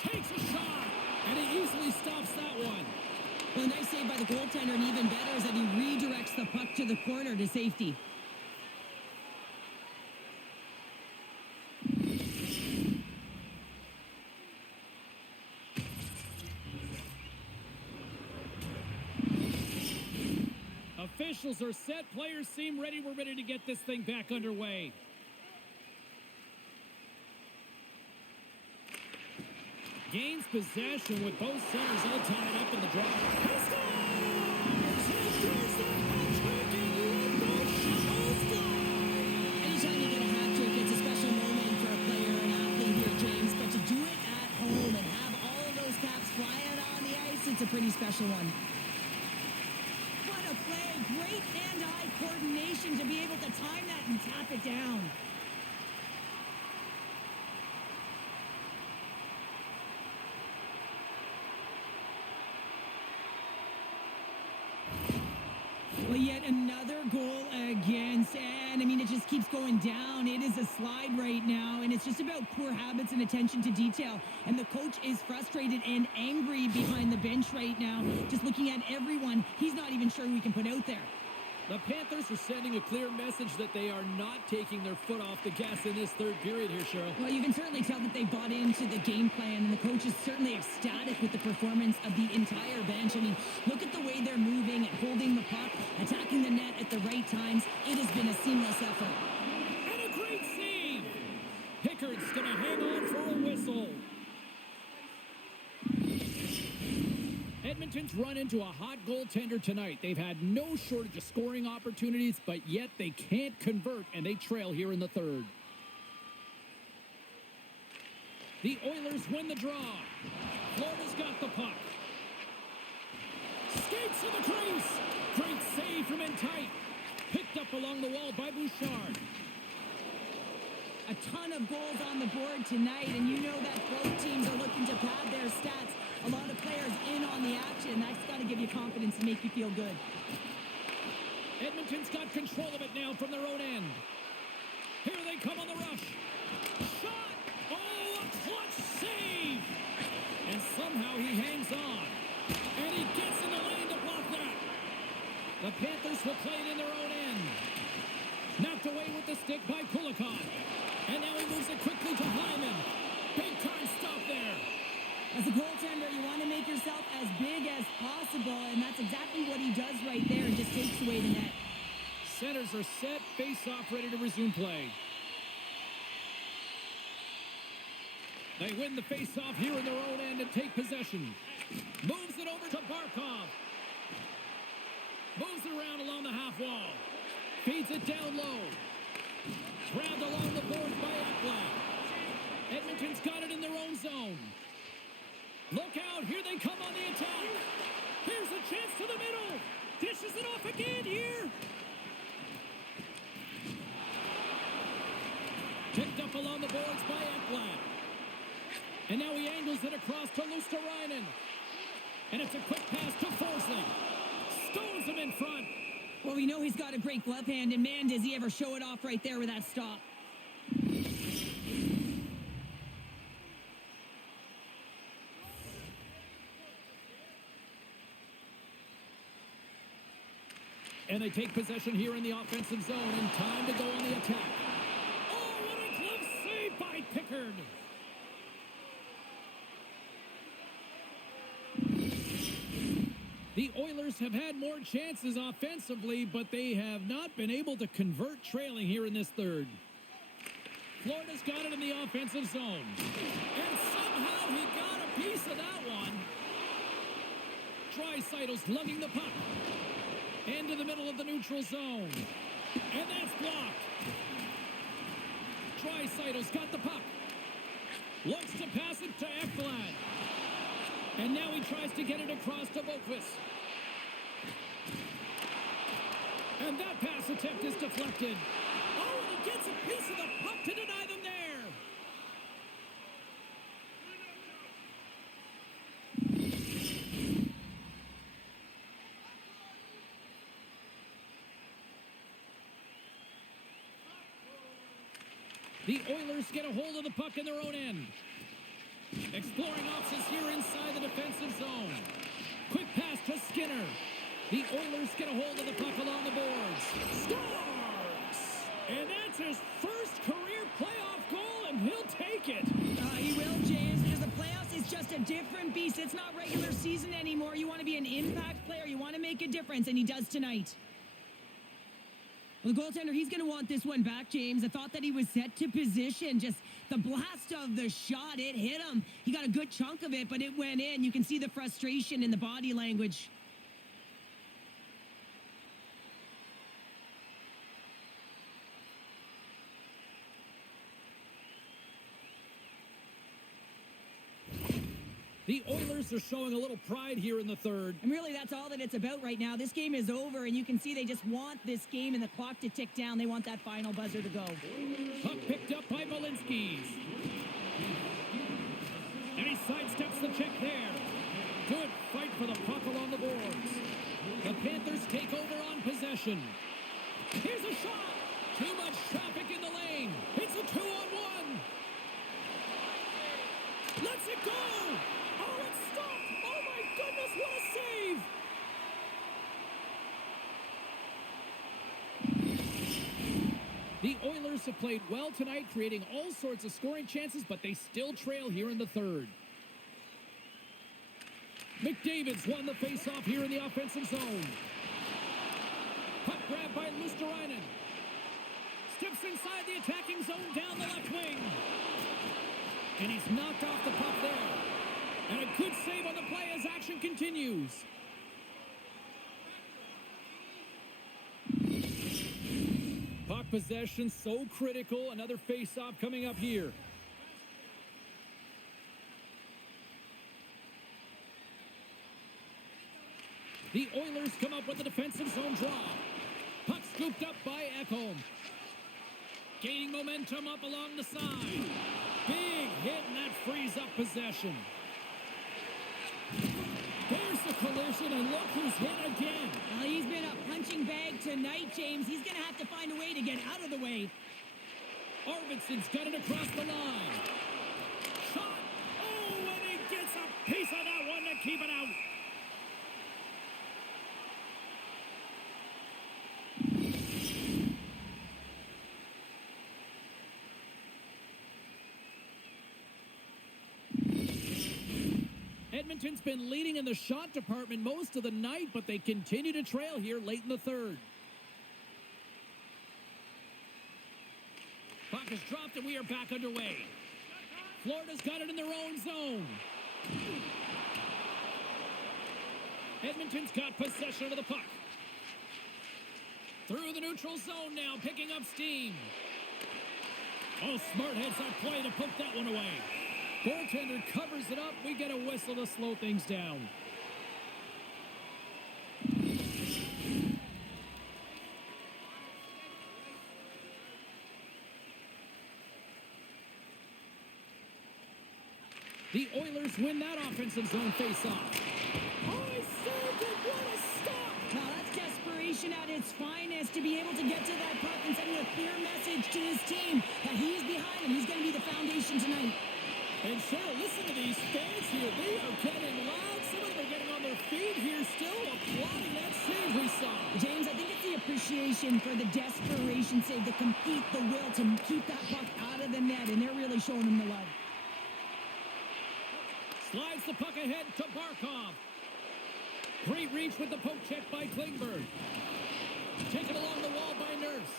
Takes a shot, and he easily stops that one. Well, a nice save by the goaltender, and even better is that he redirects the puck to the corner to safety. Officials are set. Players seem ready. We're ready to get this thing back underway. Gains possession with both centers all tied up in the draw. He scores! He scores the hat-trick, and let the show fly! Anytime you get a hat trick, it's a special moment for a player or an athlete here, James. But to do it at home and have all of those caps flying on the ice, it's a pretty special one. What a play. Great hand-eye coordination to be able to time that and tap it down. Well, yet another goal against, and I mean, it just keeps going down. It is a slide right now, and it's just about poor habits and attention to detail. And the coach is frustrated and angry behind the bench right now, just looking at everyone he's not even sure we can put out there. The Panthers are sending a clear message that they are not taking their foot off the gas in this third period here, Cheryl. Well, you can certainly tell that they bought into the game plan, and the coach is certainly ecstatic with the performance of the entire bench. I mean, look at the way they're moving and holding the puck, attacking the net at the right times. It has been a seamless effort. And a great save! Pickard's going to hang on for a whistle. Edmonton's run into a hot goaltender tonight. They've had no shortage of scoring opportunities, but yet they can't convert, and they trail here in the third. The Oilers win the draw. Florida's got the puck. Skates to the crease. Great save from in tight. Picked up along the wall by Bouchard. A ton of goals on the board tonight, and you know that both teams are looking to pad their stats. A lot of players in on the action. That's got to give you confidence and make you feel good. Edmonton's got control of it now from their own end. Here they come on the rush. Shot! Oh, a clutch save! And somehow he hangs on. And he gets in the lane to block that. The Panthers will play it in their own end. Knocked away with the stick by Kulikov. And now he moves it quickly to Hyman. Big time stop there. As a goaltender, you want to make yourself as big as possible, and that's exactly what he does right there, and just takes away the net. Centers are set, face-off ready to resume play. They win the face-off here in their own end and take possession. Moves it over to Barkov. Moves it around along the half wall. Feeds it down low. Grabbed along the boards by Ekblad. Edmonton's got it in their own zone. Look out, here they come on the attack. Here's a chance to the middle. Dishes it off again here. Picked up along the boards by Ekblad. And now he angles it across to Luosterainen. And it's a quick pass to Forsling. Stones him in front. Well, we know he's got a great glove hand, and man, does he ever show it off right there with that stop. And they take possession here in the offensive zone, and time to go on the attack. Oh, what a glove save by Pickard! The Oilers have had more chances offensively, but they have not been able to convert, trailing here in this third. Florida's got it in the offensive zone. And somehow he got a piece of that one. Draisaitl's lugging the puck. Into the middle of the neutral zone. And that's blocked. Draisaitl's got the puck. Looks to pass it to Ekblad. And now he tries to get it across to Boqvist. And that pass attempt is deflected. Oh, and he gets a piece of the puck to deny them there. The Oilers get a hold of the puck in their own end. Exploring options here inside the defensive zone. Quick pass to Skinner. The Oilers get a hold of the puck along the boards. Scores! And that's his first career playoff goal, and he'll take it. He will, James, because the playoffs is just a different beast. It's not regular season anymore. You want to be an impact player. You want to make a difference, and he does tonight. Well, the goaltender, he's going to want this one back, James. I thought that he was set to position. Just the blast of the shot, it hit him. He got a good chunk of it, but it went in. You can see the frustration in the body language. The Oilers are showing a little pride here in the third. And really, that's all that it's about right now. This game is over, and you can see they just want this game and the clock to tick down. They want that final buzzer to go. Puck picked up by Malinskis. And he sidesteps the check there. Good fight for the puck along the boards. The Panthers take over on possession. Here's a shot. Too much traffic in the lane. It's a 2-on-1. Let's it go. Oh, it's stopped! Oh, my goodness, what a save! The Oilers have played well tonight, creating all sorts of scoring chances, but they still trail here in the third. McDavid's won the faceoff here in the offensive zone. Puck grab by Luosterainen. Steps inside the attacking zone down the left wing. And he's knocked off the puck there. And a good save on the play as action continues. Puck possession so critical. Another face-off coming up here. The Oilers come up with a defensive zone draw. Puck scooped up by Ekholm. Gaining momentum up along the side. Big hit, and that frees up possession. There's the collision, and look who's hit again. Well, he's been a punching bag tonight, James. He's going to have to find a way to get out of the way. Arvidsson's got it across the line. Shot. Oh, and he gets a piece of that one to keep it out. Edmonton's been leading in the shot department most of the night, but they continue to trail here late in the third. Puck is dropped, and we are back underway. Florida's got it in their own zone. Edmonton's got possession of the puck. Through the neutral zone now, picking up steam. Oh, smart heads that play to poke that one away. Goaltender covers it up. We get a whistle to slow things down. The Oilers win that offensive zone face-off. Oh, he saved it. What a stop. Well, that's desperation at its finest to be able to get to that puck and sending a clear message to his team that he's behind him. He's going to be the foundation tonight. And Cheryl, listen to these fans here. They are getting loud. Some of them are getting on their feet here still, applauding that save we saw. James, I think it's the appreciation for the desperation save, the compete, the will to keep that puck out of the net, and they're really showing him the love. Slides the puck ahead to Barkov. Great reach with the poke check by Klingberg. Taken along the wall by Nurse.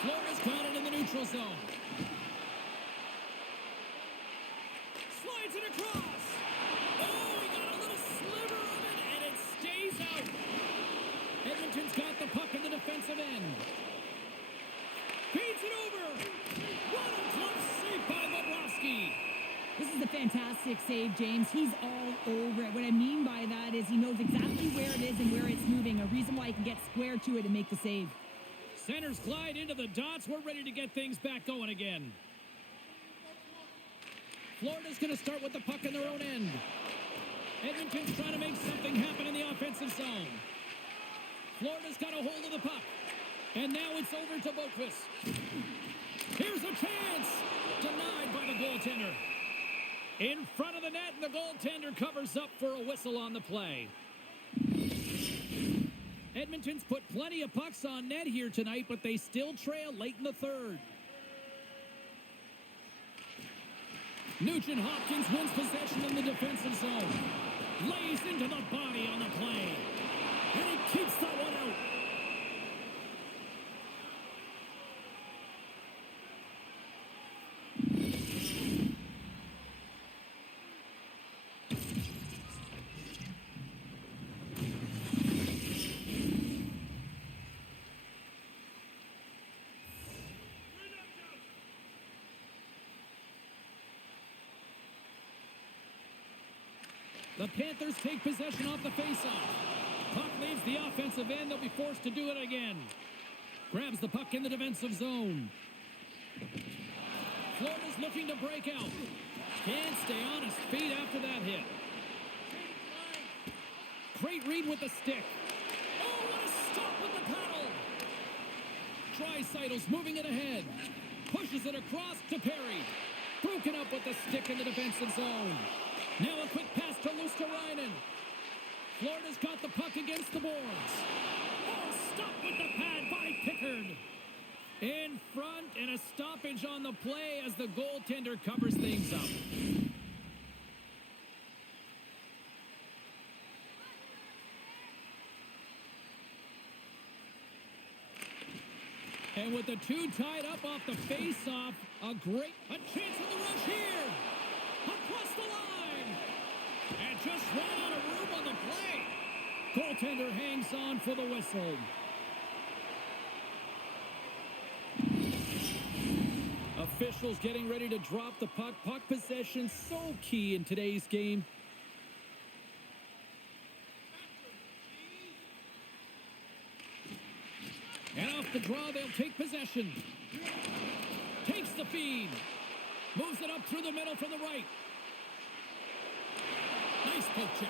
Florida's got it in the neutral zone. Slides it across. Oh, he got a little sliver of it, and it stays out. the puck in the defensive end. Feeds it over. What a glove save by Bobrovsky. This is a fantastic save, James. He's all over it. What I mean by that is he knows exactly where it is and where it's moving. A reason why he can get square to it and make the save. Centers glide into the dots. We're ready to get things back going again. Florida's going to start with the puck in their own end. Edmonton's trying to make something happen in the offensive zone. Florida's got a hold of the puck. And now it's over to Boqvist. Here's a chance. Denied by the goaltender. In front of the net, and the goaltender covers up for a whistle on the play. Edmonton's put plenty of pucks on net here tonight, but they still trail late in the third. Nugent Hopkins wins possession in the defensive zone. Lays into the body on the play. And he keeps that one out. The Panthers take possession off the faceoff. Puck leaves the offensive end. They'll be forced to do it again. Grabs the puck in the defensive zone. Florida's looking to break out. Can't stay on his feet after that hit. Great read with the stick. Oh, what a stop with the paddle. Draisaitl's moving it ahead. Pushes it across to Perry. Broken up with the stick in the defensive zone. Now a quick pass to Luosterainen. Florida's got the puck against the boards. Oh, stop with the pad by Pickard. In front, and a stoppage on the play as the goaltender covers things up. And with the two tied up off the face-off, a chance in the rush here. Across the line. And just ran out of room on the play. Goaltender hangs on for the whistle. Officials getting ready to drop the puck. Puck possession so key in today's game. And off the draw, they'll take possession. Takes the feed. Moves it up through the middle from the right. Nice poke check.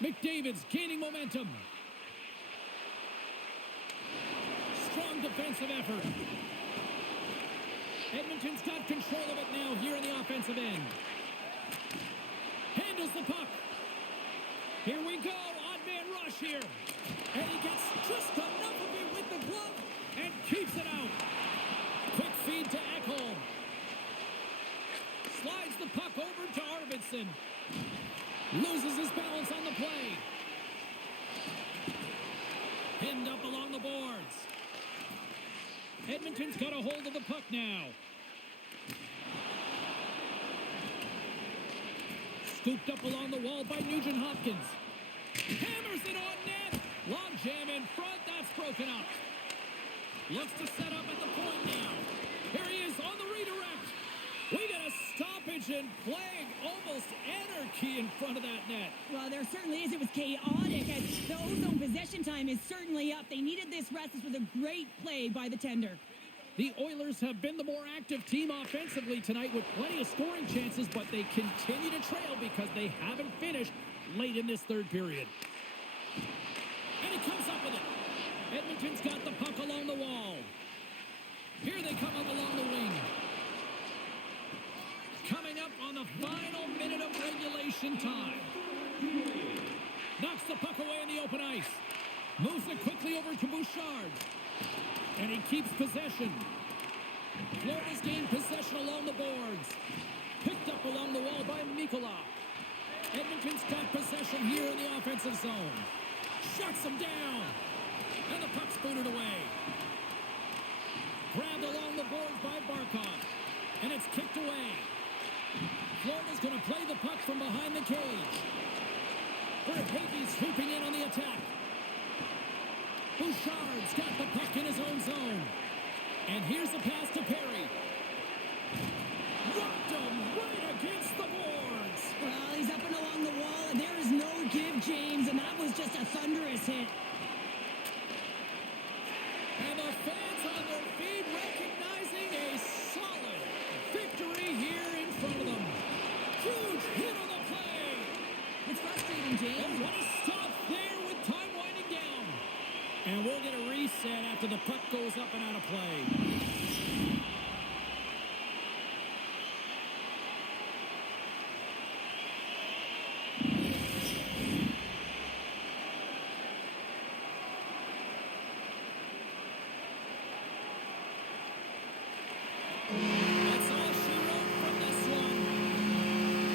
McDavid's gaining momentum. Strong defensive effort. Edmonton's got control of it now here in the offensive end. Handles the puck. Here we go. Odd man rush here. And he gets just enough of it with the glove and keeps it out. Quick feed to Ekholm. Slides the puck over to Arvidsson. Loses his balance on the play. Pinned up along the boards. Edmonton's got a hold of the puck now. Scooped up along the wall by Nugent Hopkins. Hammers it on net. Log jam in front. That's broken up. Looks to set up at the point now. Here he is on the redirect. We got a stoppage and playing almost anarchy in front of that net. Well, there certainly is. It was chaotic, and the ozone possession time is certainly up. They needed this rest. This was a great play by the tender. The Oilers have been the more active team offensively tonight with plenty of scoring chances, but they continue to trail because they haven't finished late in this third period. And he comes up with it. Edmonton's got the puck along the wall. Here they come up along the wing. Coming up on the final minute of regulation time. Knocks the puck away in the open ice. Moves it quickly over to Bouchard. And he keeps possession. Florida's gained possession along the boards. Picked up along the wall by Mikula. Edmonton's got possession here in the offensive zone. Shuts him down. And the puck's booted away. Grabbed along the boards by Barkov. And it's kicked away. Florida's going to play the puck from behind the cage. Verhaeghe swooping in on the attack. Bouchard's got the puck in his own zone. And here's a pass to Perry. Rocked him right against the boards. Well, he's up and along the wall, and there is no give, James, and that was just a thunderous hit. And the fans on their feet recognizing a solid victory here in front of them. Huge hit on the play. It's frustrating, James. Oh, what a stop there with time winding down. And we'll get a reset after the puck goes up and out of play. That's all she wrote from this one.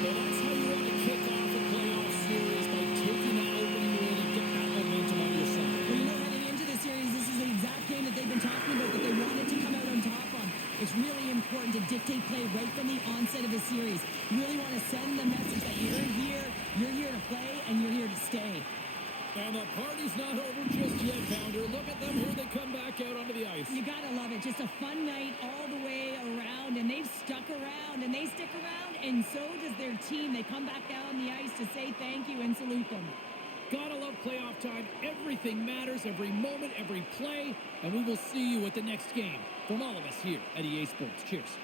Well, that's how you want to kick off a playoff series, by taking that opening lead and get that momentum on your side. Well, you know, heading into the series, this is the exact game that they've been talking about that they wanted to come out on top on. It's really important to dictate play right from the onset of the series. You really want to send the message that you're here to play, and you're here to stay. And the party's not over just yet, Pounder. Look at them. Here they come back out onto the ice. You gotta love it. Just a fun night all the way around, and they've stuck around, and they stick around, and so does their team. They come back out on the ice to say thank you and salute them. Gotta love playoff time. Everything matters, every moment, every play, and we will see you at the next game. From all of us here at EA Sports. Cheers.